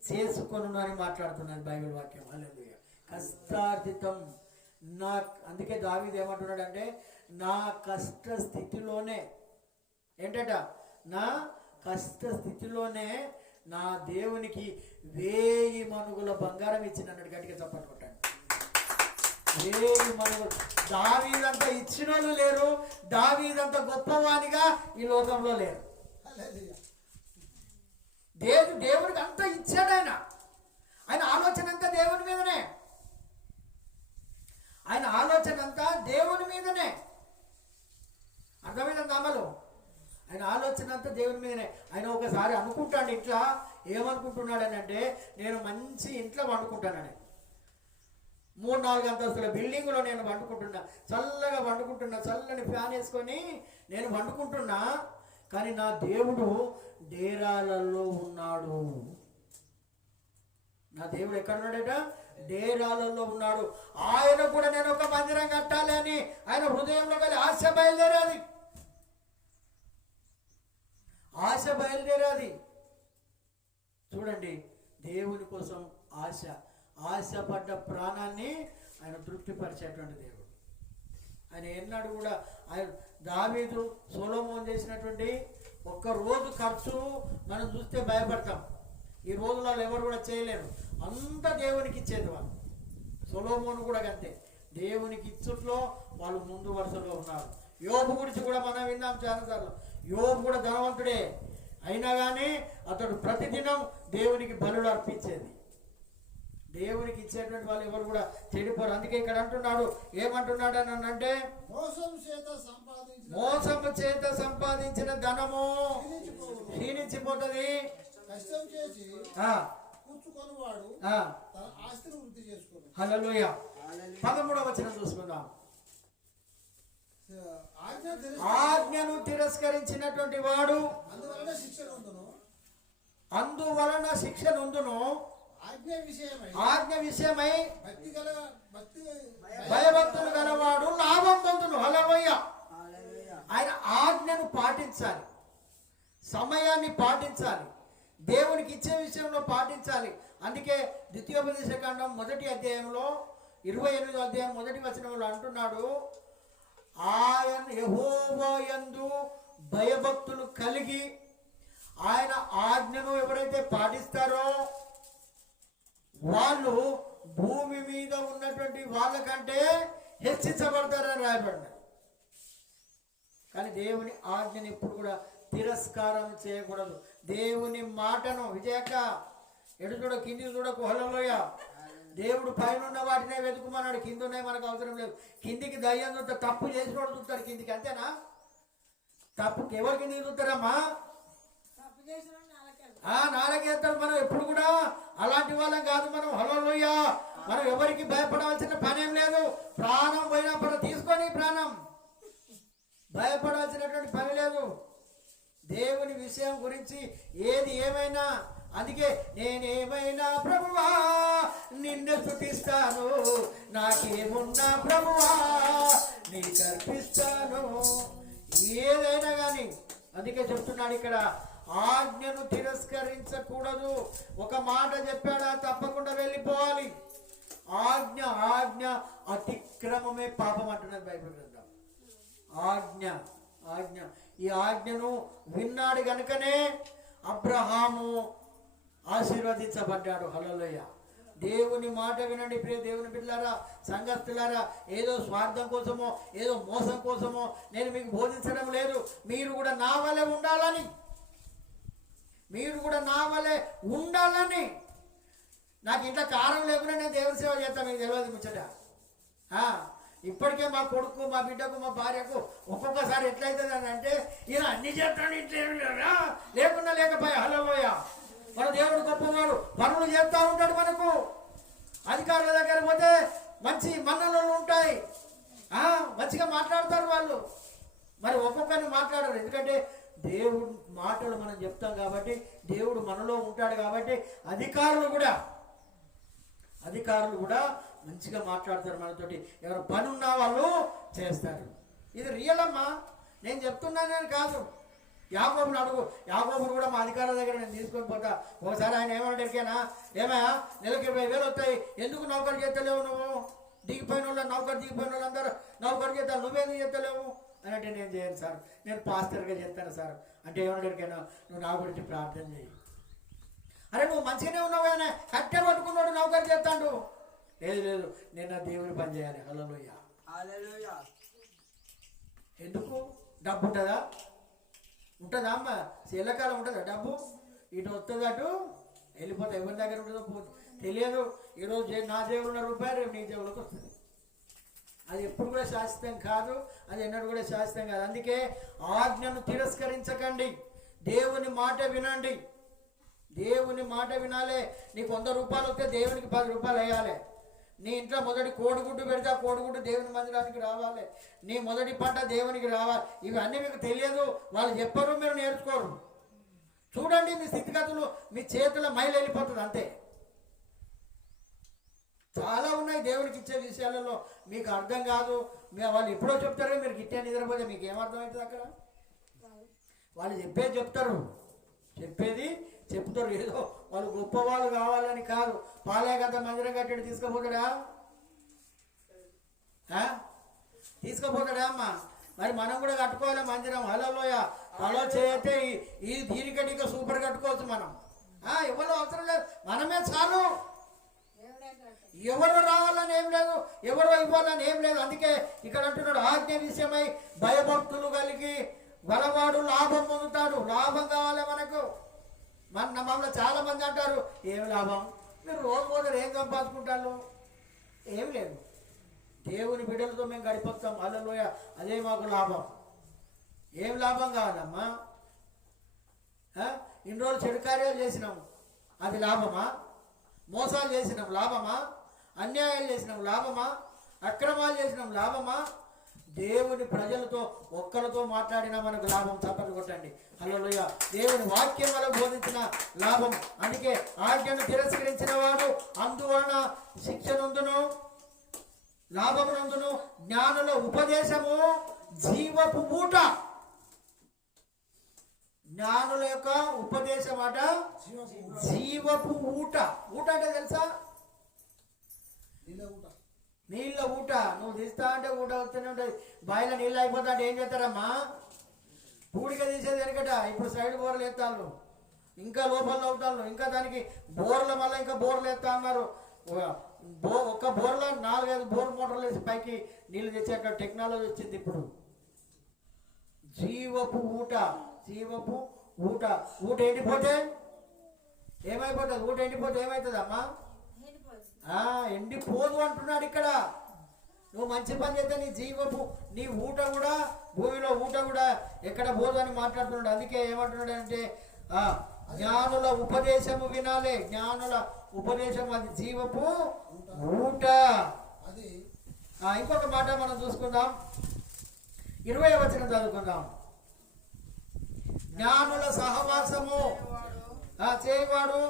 చేసుకొను అని మాట్లాడుతున్నది బైబిల్ వాక్యం. హల్లెలూయా. కష్టార్జితం అందుకే దావీదు ఏమంటున్నాడంటే నా కష్ట స్థితిలోనే ఏంటట, నా కష్ట స్థితిలోనే నా దేవునికి 1000 మణుగుల బంగారం ఇచ్చినన్నాడు. గట్టిగా చప్పట్లు కొట్టండి. 1000 మణుగులు. దావీదంతా ఇచ్చిన వాళ్ళు లేరు, దావీదంతా గొప్పవానిగా ఈ లోకంలో లేరు. దేవుడికి అంతా ఇచ్చాడు. ఆయన ఆలోచన అంతా దేవుని మీదనే, ఆయన ఆలోచన అంతా దేవుని మీదనే. అర్థమైంది అమలు? ఆయన ఆలోచన అంతా దేవుని మీదనే. ఆయన ఒకసారి అనుకుంటాడు ఇట్లా, ఏమనుకుంటున్నాడని అంటే, నేను మంచి ఇంట్లో వండుకుంటానని, 3-4 అంతస్తుల బిల్డింగ్లో నేను వండుకుంటున్నా, చల్లగా వండుకుంటున్నా, చల్లని ఫ్యాన్ వేసుకొని నేను వండుకుంటున్నా. కానీ నా దేవుడు డేరాలలో ఉన్నాడు. నా దేవుడు ఎక్కడ ఉన్నాడట? డేరాలలో ఉన్నాడు. ఆయన కూడా నేను ఒక మందిరం కట్టాలి అని ఆయన హృదయంలో కలిగి ఆశ బయలుదేరాది. ఆశ బయలుదేరాది. చూడండి, దేవుని కోసం ఆశపడ్డ ప్రాణాన్ని ఆయన తృప్తిపరిచేటువంటి దేవుడు. ఆయన ఎన్నాడు కూడా ఆయన దావీదు సొలొమోను చేసినటువంటి ఒక్క రోజు ఖర్చు మనం చూస్తే భయపడతాం. ఈ రోజులలో ఎవరు కూడా చేయలేరు. అంత దేవునికి ఇచ్చేది వాళ్ళు. సొలొమోను కూడా అంతే, దేవునికి ఇచ్చుట్లో వాళ్ళు ముందు వరుసలో ఉన్నారు. యోబు గురించి కూడా మనం విన్నాం చాలాసార్లు. యోబు కూడా ధనవంతుడే, అయినా కానీ అతడు ప్రతిదినం దేవునికి బలులు అర్పించేది. దేవునికి ఇచ్చేటువంటి వాళ్ళు ఎవరు కూడా చెడిపోరు. అందుకే ఇక్కడ అంటున్నాడు, ఏమంటున్నాడు అని అంటే, మోసము చేత సంపాదించిన ధనము క్షీణించిపోతుంది. హల్లెలూయా. 13వ వచనం చూసుకుందాం. ఆజ్ఞను తిరస్కరించినటువంటి వాడు అందువలన శిక్ష నొందును. ఆజ్ఞ విషయమై భయభక్తులు గలవాడు లాభం పొందును. హల్లెలూయా. ఆయన ఆజ్ఞను పాటించాలి, సమయాన్ని పాటించాలి, దేవునికి ఇచ్చే విషయంలో పాటించాలి. అందుకే ద్వితీయోపదేశకాండం 1వ అధ్యాయంలో 28వ అధ్యాయం 1వ వచనంలో అంటున్నాడు, ఆయన యెహోవా యందు భయభక్తులు కలిగి ఆయన ఆజ్ఞను ఎవరైతే పాటిస్తారో వాళ్ళు భూమి మీద ఉన్నటువంటి వాళ్ళకంటే హెచ్చించబడతారని రాయబడ్డారు. కానీ దేవుని ఆజ్ఞను ఎప్పుడు కూడా తిరస్కారం చేయకూడదు. దేవుని మాటను విజయక ఎడు చూడ కింది చూడకు. హల్లెలూయా. దేవుడు పైన ఉన్న వాటినే వెతుకుమన్నాడు, కింద ఉన్నాయి మనకు అవసరం లేదు. కిందికి దయ్యం చూస్తే తప్పు చేసినోడు చూస్తాడు కిందికి, అంతేనా? తప్పుకి ఎవరు కిందికి చూస్తారమ్మా? నాలుగేస్తాడు. మనం ఎప్పుడు కూడా అలాంటి వాళ్ళం కాదు మనం. హల్లెలూయా. మనం ఎవరికి భయపడవలసిన పనేం లేదు. ప్రాణం పోయినప్పుడు తీసుకొని ప్రాణం భయపడాల్సినటువంటి పని లేదు. దేవుని విషయం గురించి ఏది ఏమైనా, అందుకే నేనేమైనా ప్రభువా నిన్ను స్తుతిస్తాను, నాకేమున్నా ప్రభువా నీకు అర్పిస్తాను, ఏదైనా కానీ. అందుకే చెప్తున్నాడు ఇక్కడ, ఆజ్ఞను తిరస్కరించకూడదు. ఒక మాట చెప్పాడా తప్పకుండా వెళ్ళిపోవాలి. ఆజ్ఞ అతిక్రమమే పాపం అంటున్నది బైబిల్ గ్రంథం. ఆజ్ఞ ఈ ఆజ్ఞను విన్నాడు గనుకనే అబ్రహాము ఆశీర్వదించబడ్డాడు. హల్లెలూయా. దేవుని మాట వినండి ప్రియ దేవుని బిడ్డలారా, సంఘస్థులారా. ఏదో స్వార్థం కోసమో ఏదో మోసం కోసమో నేను మీకు బోధించడం లేదు. మీరు కూడా నా వలె ఉండాలని, నాకు ఇంట్లో కారం లేకుండా నేను దేవుని సేవ చేస్తాను. మీకు తెలియదు ముచ్చట. ఇప్పటికే మా కొడుకు, మా బిడ్డకు, మా భార్యకు ఒక్కొక్కసారి ఎట్లయితుంది అని అంటే, ఈయన అన్ని చేస్తాడు ఇంట్లో లేకుండా లేకపోయా. హల్లెలూయా. మన దేవుడు గొప్పవాడు, పనులు చేస్తూ ఉంటాడు. మనకు అధికారుల దగ్గర పోతే మంచి మన్ననలు ఉంటాయి, మంచిగా మాట్లాడతారు వాళ్ళు. మరి ఒక్కొక్కరిని మాట్లాడరు, ఎందుకంటే దేవుడు మాటలు మనం చెప్తాం కాబట్టి, దేవుడు మనలో ఉంటాడు కాబట్టి. అధికారులు కూడా మంచిగా మాట్లాడతారు మనతోటి. ఎవరు పని ఉన్న వాళ్ళు చేస్తారు. ఇది రియల్ అమ్మా, నేను చెప్తున్నానని కాదు. యాకోబుని అడుగు, యాకోబుని కూడా మా అధికారుల దగ్గర నేను తీసుకొని పోతా. ఒకసారి ఆయన ఏమన్నా ఎరికేనా, ఏమయ్యా నెలకు 20,000 వస్తాయి, ఎందుకు నౌకరు చేస్తలేవు నువ్వు దిగిపోయిన వాళ్ళు నౌకరు దిగిపోయిన వాళ్ళందరూ నౌకరు చేస్తారు, నువ్వేందుకు చేస్తలేవు అని అంటే నేను చేయను సార్, నేను పాస్టర్గా చేస్తాను సార్ అంటే ఏమన్నాడికైనా నువ్వు నా గురించి ప్రార్థన చేయి. అరే నువ్వు మంచిగానే ఉన్నావు కానీ కట్టె పట్టుకున్నాడు నౌకరు చేస్తాడు. లేదు లేదు నేను నా దేవుని పని చేయాలి. హల్లెలూయా. హల్లెలూయా. ఎందుకు? డబ్బు ఉంటుందా? ఉంటుందా అమ్మ? శీలకాలం ఉంటుందా డబ్బు? ఇటు వస్తుంది అటు వెళ్ళిపోతా, ఎవరి దగ్గర ఉంటుందో తెలియదు. ఈరోజు నా జేబులో ఉన్న రూపాయలు రేపు నీ జేబులోకి వస్తుంది. అది ఎప్పుడు కూడా శాశ్వతం కాదు, అది ఎన్నడూ కూడా శాశ్వతం కాదు. అందుకే ఆజ్ఞను తిరస్కరించకండి, దేవుని మాట వినండి. దేవుని మాట వినాలి. నీకు 100 రూపాయలు వస్తే దేవునికి 10 రూపాయలు వేయాలి. నీ ఇంట్లో మొదటి కోడిగుడ్డు పెడితే ఆ కోడిగుడ్డు దేవుని మందిరానికి రావాలి. నీ మొదటి పంట దేవునికి రావాలి. ఇవన్నీ మీకు తెలియదు, వాళ్ళు చెప్పరు, మీరు నేర్చుకోరు. చూడండి మీ స్థితిగతులు, మీ చేతుల మైలు వెళ్ళిపోతుంది అంతే. చాలా ఉన్నాయి దేవునికి ఇచ్చే విషయాలలో, మీకు అర్థం కాదు. వాళ్ళు ఎప్పుడో చెప్తారు, మీరు గిట్టే నిద్రపోతే మీకు ఏమర్థమవుతుంది? అక్కడ వాళ్ళు చెప్పేది చెప్తారు, చెప్పేది చెప్తారు. ఏదో వాళ్ళు గొప్పవాళ్ళు కావాలని కాదు. పాలయగంత మందిరం కట్టి తీసుకుపోతాడా? తీసుకుపోతాడా అమ్మ? మరి మనం కూడా కట్టుకోవాలి మందిరం. హల్లెలూయా. అలా చేస్తే ఈ దీనికంటే సూపర్ కట్టుకోవచ్చు మనం. ఎవరు అవసరం లేదు, మనమే చాలు. ఎవరు రావాలని ఏం లేదు, ఎవరు ఇవ్వాలని ఏం లేదు. అందుకే ఇక్కడ అంటున్నాడు, ఆజ్ఞ విషయమై భయభక్తులు కలిగి గలవాడు లాభం పొందుతాడు. లాభం కావాలి మనకు. మమ్మల్ని చాలా మంది అంటారు, ఏం లాభం, మీరు రోజు రోజు ఏం సంపాదించుకుంటారు? ఏం లేదు, దేవుని బిడ్డలతో మేము గడిపోతాం. హల్లెలూయా. అదే మాకు లాభం. ఏం లాభం కావాలమ్మా? ఇన్ని రోజులు చెడు కార్యాలు చేసినాం, అది లాభమా? మోసాలు చేసినాం, లాభమా? అన్యాయాలు చేసినాం, లాభమా? అక్రమాలు చేసినాం, లాభమా? దేవుని ప్రజలతో ఒక్కరితో మాట్లాడినా మనకు లాభం. చప్పట్లు కొట్టండి. హల్లెలూయా. దేవుని వాక్యం వల్ల బోధించిన లాభం. అందుకే ఆజ్ఞను తిరస్కరించిన వాడు అందువలన శిక్షనందును లాభమునందును జ్ఞానుల ఉపదేశము జీవపు ఊట. జ్ఞానుల యొక్క ఉపదేశం అట జీవపు ఊట. ఊట అంటే తెలుసా? నీళ్ళ ఊట. నువ్వు తీస్తా అంటే ఊట వస్తూనే ఉంటుంది. బాయిలో నీళ్ళు అయిపోతా అంటే ఏం చేస్తారమ్మా? పూడిక తీసేది వెనకట, ఇప్పుడు సైడ్ బోర్లు ఎత్తాళ్ళు, ఇంకా లోపల అవుతాళ్ళు, ఇంకా దానికి బోర్ల మళ్ళీ ఇంకా బోర్లు ఎత్తా అన్నారు. ఒక్క బోర్లో 4-5 బోర్ మోటార్లు వేసి పైకి నీళ్ళు తెచ్చేట టెక్నాలజీ వచ్చింది ఇప్పుడు. జీవపు ఊట. జీవపు ఊట. ఊట ఎండిపోతే ఏమైపోతుంది? ఊట ఎండిపోతే ఏమవుతుంది అమ్మా? ఎండిపోదు అంటున్నాడు ఇక్కడ. నువ్వు మంచి పని చేస్తే నీ జీవపు నీ ఊట కూడా, భూమిలో ఊట కూడా ఎక్కడ పోదు అని మాట్లాడుతున్నాడు. అందుకే ఏమంటున్నాడు అంటే జ్ఞానుల ఉపదేశము వినాలి. జ్ఞానుల ఉపదేశం అది జీవపు ఊట. ఇంకొక మాట మనం చూసుకుందాం, 20వ వచనం చదువుకుందాం. జ్ఞానుల సహవాసము చేయవాడు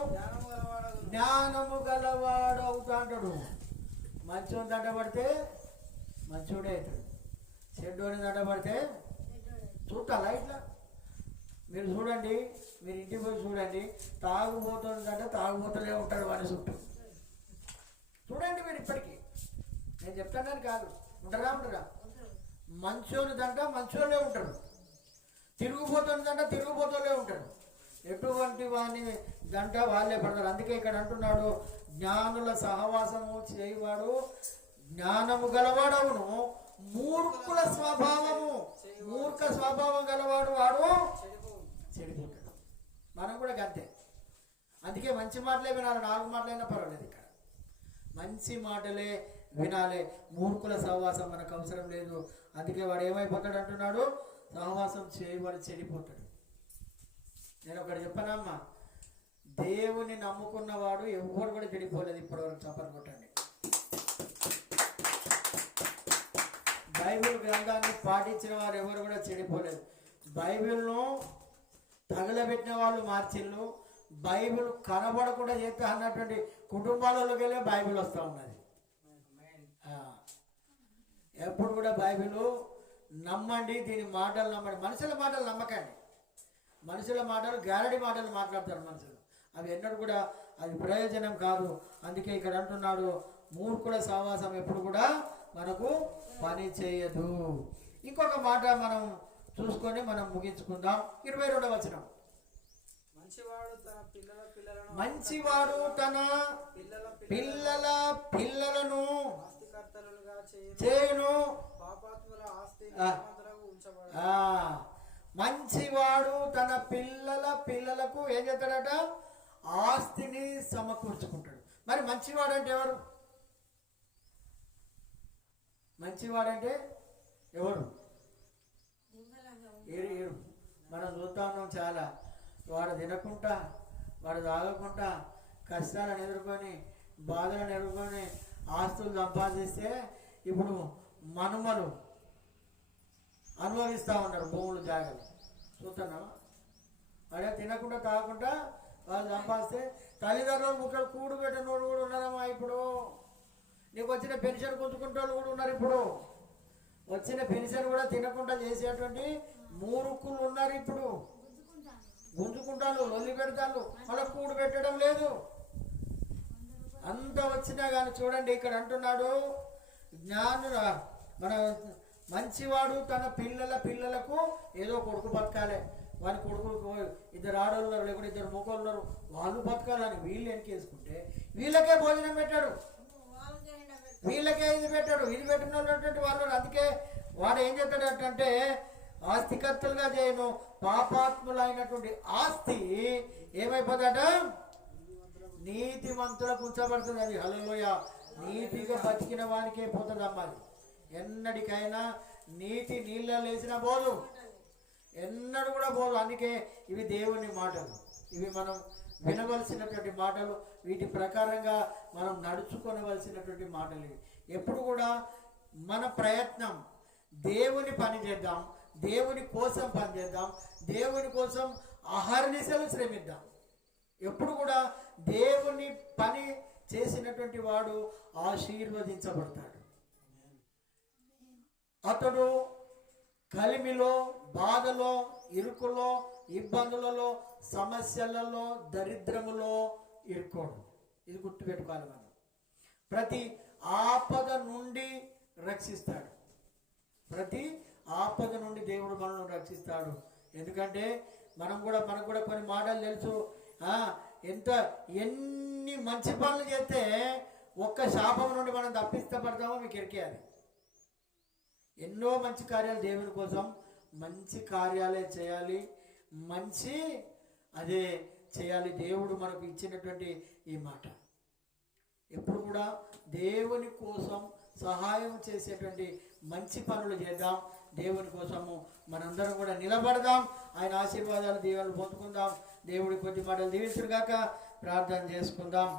జ్ఞానము గలవాడు అవుతా అంటాడు. మంచోని దండ పడితే మంచోడే అవుతాడు, చెడ్డోని దండ పడితే చూడాలా? ఇట్లా మీరు చూడండి, మీరు ఇంటికి పోయి చూడండి, తాగుబోతుందంటే తాగుబోతలే ఉంటాడు వాడి చుట్టూ. చూడండి మీరు ఇప్పటికీ, నేను చెప్తానని కాదు, ఉంటారా? మంచోని దంట మంచోళ్ళే ఉంటాడు, తిరుగుబోతుని దంట తిరుగుబోతులే ఉంటాడు. ఎటువంటి వాడిని దంట వాళ్ళే పడతారు. అందుకే ఇక్కడ అంటున్నాడు, జ్ఞానుల సహవాసము చేయవాడు జ్ఞానము గలవాడవును, మూర్ఖుల స్వభావము మూర్ఖ స్వభావం గలవాడు వాడు చెడిపోతాడు. మనం కూడా అంతే. అందుకే మంచి మాటలే వినాలి, 4 మాటలైనా పర్వాలేదు. ఇక్కడ మంచి మాటలే వినాలి. మూర్ఖుల సహవాసం మనకు అవసరం లేదు. అందుకే వాడు ఏమైపోతాడు అంటున్నాడు, సహవాసం చేయవాడు చెడిపోతాడు. నేను ఒకటి చెప్పనమ్మా, దేవుని నమ్ముకున్నవాడు ఎవరు కూడా చెడిపోలేదు ఇప్పటివరకు. చప్పట్లు కొట్టండి. బైబిల్ గ్రంథాన్ని పాటించిన వారు ఎవరు కూడా చెడిపోలేదు. బైబిల్ను తగలబెట్టిన వాళ్ళు మార్చిళ్ళు, బైబిల్ కనబడకుండా చేస్తా అన్నటువంటి కుటుంబాలలోకి వెళ్ళే బైబిల్ వస్తూ ఉన్నది. ఎప్పుడు కూడా బైబిల్ నమ్మండి, దీని మాటలు నమ్మండి. మనుషుల మాటలు నమ్మకండి. మనుషుల మాటలు గారడి మాటలు మాట్లాడతారు మనుషులు, అవి ఎన్నడూ కూడా అది ప్రయోజనం కాదు. అందుకే ఇక్కడ అంటున్నాడు, మూర్ఖుల సహవాసం ఎప్పుడు కూడా మనకు పని చేయదు. ఇంకొక మాట మనం చూసుకొని మనం ముగించుకుందాం. 22వ వచనం. మంచివాడు తన పిల్లల పిల్లలను చేయును. మంచివాడు తన పిల్లల పిల్లలకు ఏం చేస్తాడట? ఆస్తిని సమకూర్చుకుంటాడు. మరి మంచివాడు అంటే ఎవరు? మంచివాడంటే ఎవరు? ఏడు మనం చూస్తా ఉన్నాం చాలా. వాడు తినకుండా, వాడు తాగకుండా, కష్టాలను ఎదుర్కొని, బాధలను ఎదుర్కొని ఆస్తులు సంపాదిస్తే ఇప్పుడు మనుమలు అనుభవిస్తూ ఉన్నారు భూములు, జాగాలు. చూస్తున్నావా? వాడే తినకుండా తాగకుండా వాళ్ళు సంపాదిస్తే తల్లిదండ్రులు ముక్కలు కూడు పెట్టిన వాళ్ళు కూడా ఉన్నారమ్మా. ఇప్పుడు నీకు వచ్చిన పెన్షన్ గుంజుకుంటే వాళ్ళు కూడా ఉన్నారు. ఇప్పుడు వచ్చిన పెన్షన్ కూడా తినకుండా చేసేటువంటి మూర్ఖులు ఉన్నారు. ఇప్పుడు గుంజుకుంటాను, లొల్లి పెడతాను, మళ్ళీ కూడు పెట్టడం లేదు. అంత వచ్చినా కానీ చూడండి ఇక్కడ అంటున్నాడు మన మంచివాడు తన పిల్లల పిల్లలకు ఏదో కొడుకు బతకాలి, వాని కొడుకు ఇద్దరు ఆడవాళ్ళు ఉన్నారు, లేకుంటే ఇద్దరు మొక్కలు ఉన్నారు, వాళ్ళు బతకాలని వీళ్ళు వెనకేసుకుంటే వీళ్ళకే భోజనం పెట్టాడు, వీళ్ళకే ఇది పెట్టాడు. ఇది పెట్టిన వాళ్ళు అందుకే వాడు ఏం చేస్తాడు అంటే ఆస్తికర్తలుగా చేయను, పాపాత్ములైనటువంటి ఆస్తి ఏమైపోతాడ? నీతిమంతులకు ఉంచబడుతుంది. అది హల్లెలూయా. నీతిగా బతికిన వానికే పోతుంది అమ్మాది. ఎన్నటికైనా నీతి నీళ్ళ లేచిన పోదు, ఎన్నడూ కూడా పోదు. అందుకే ఇవి దేవుని మాటలు, ఇవి మనం వినవలసినటువంటి మాటలు, వీటి ప్రకారంగా మనం నడుచుకోవలసినటువంటి మాటలు. ఇవి ఎప్పుడు కూడా మన ప్రయత్నం దేవుని పని చేద్దాం, దేవుని కోసం పని చేద్దాం, దేవుని కోసం అహర్నిశలు శ్రమిద్దాం. ఎప్పుడు కూడా దేవుని పని చేసినటువంటి వాడు ఆశీర్వదించబడతాడు. అతడు కలిమిలో, బాధలో, ఇరుకులో, ఇబ్బందులలో, సమస్యలలో, దరిద్రములో ఇరుకోడు. ఇది గుర్తుపెట్టుకోవాలి మనం. ప్రతి ఆపద నుండి రక్షిస్తాడు. ప్రతి ఆపద నుండి దేవుడు మనల్ని రక్షిస్తాడు. ఎందుకంటే మనకు కూడా కొన్ని మాటలు తెలుసు. ఎన్ని మంచి పనులు చేస్తే ఒక్క శాపం నుండి మనం తప్పిస్తపడతామో మీకు ఎరికేయాలి. ఎన్నో మంచి కార్యాలు దేవుని కోసం, మంచి కార్యాలే చేయాలి, మంచి అదే చేయాలి. దేవుడు మనకు ఇచ్చినటువంటి ఈ మాట ఎప్పుడు కూడా దేవుని కోసం సహాయం చేసేటువంటి మంచి పనులు చేద్దాం. దేవుని కోసము మనందరం కూడా నిలబడదాం. ఆయన ఆశీర్వాదాలు, దీవెనలు పొందుకుందాం. దేవుడి కొద్ది మాటలు దీవించుగాక. ప్రార్థన చేసుకుందాం.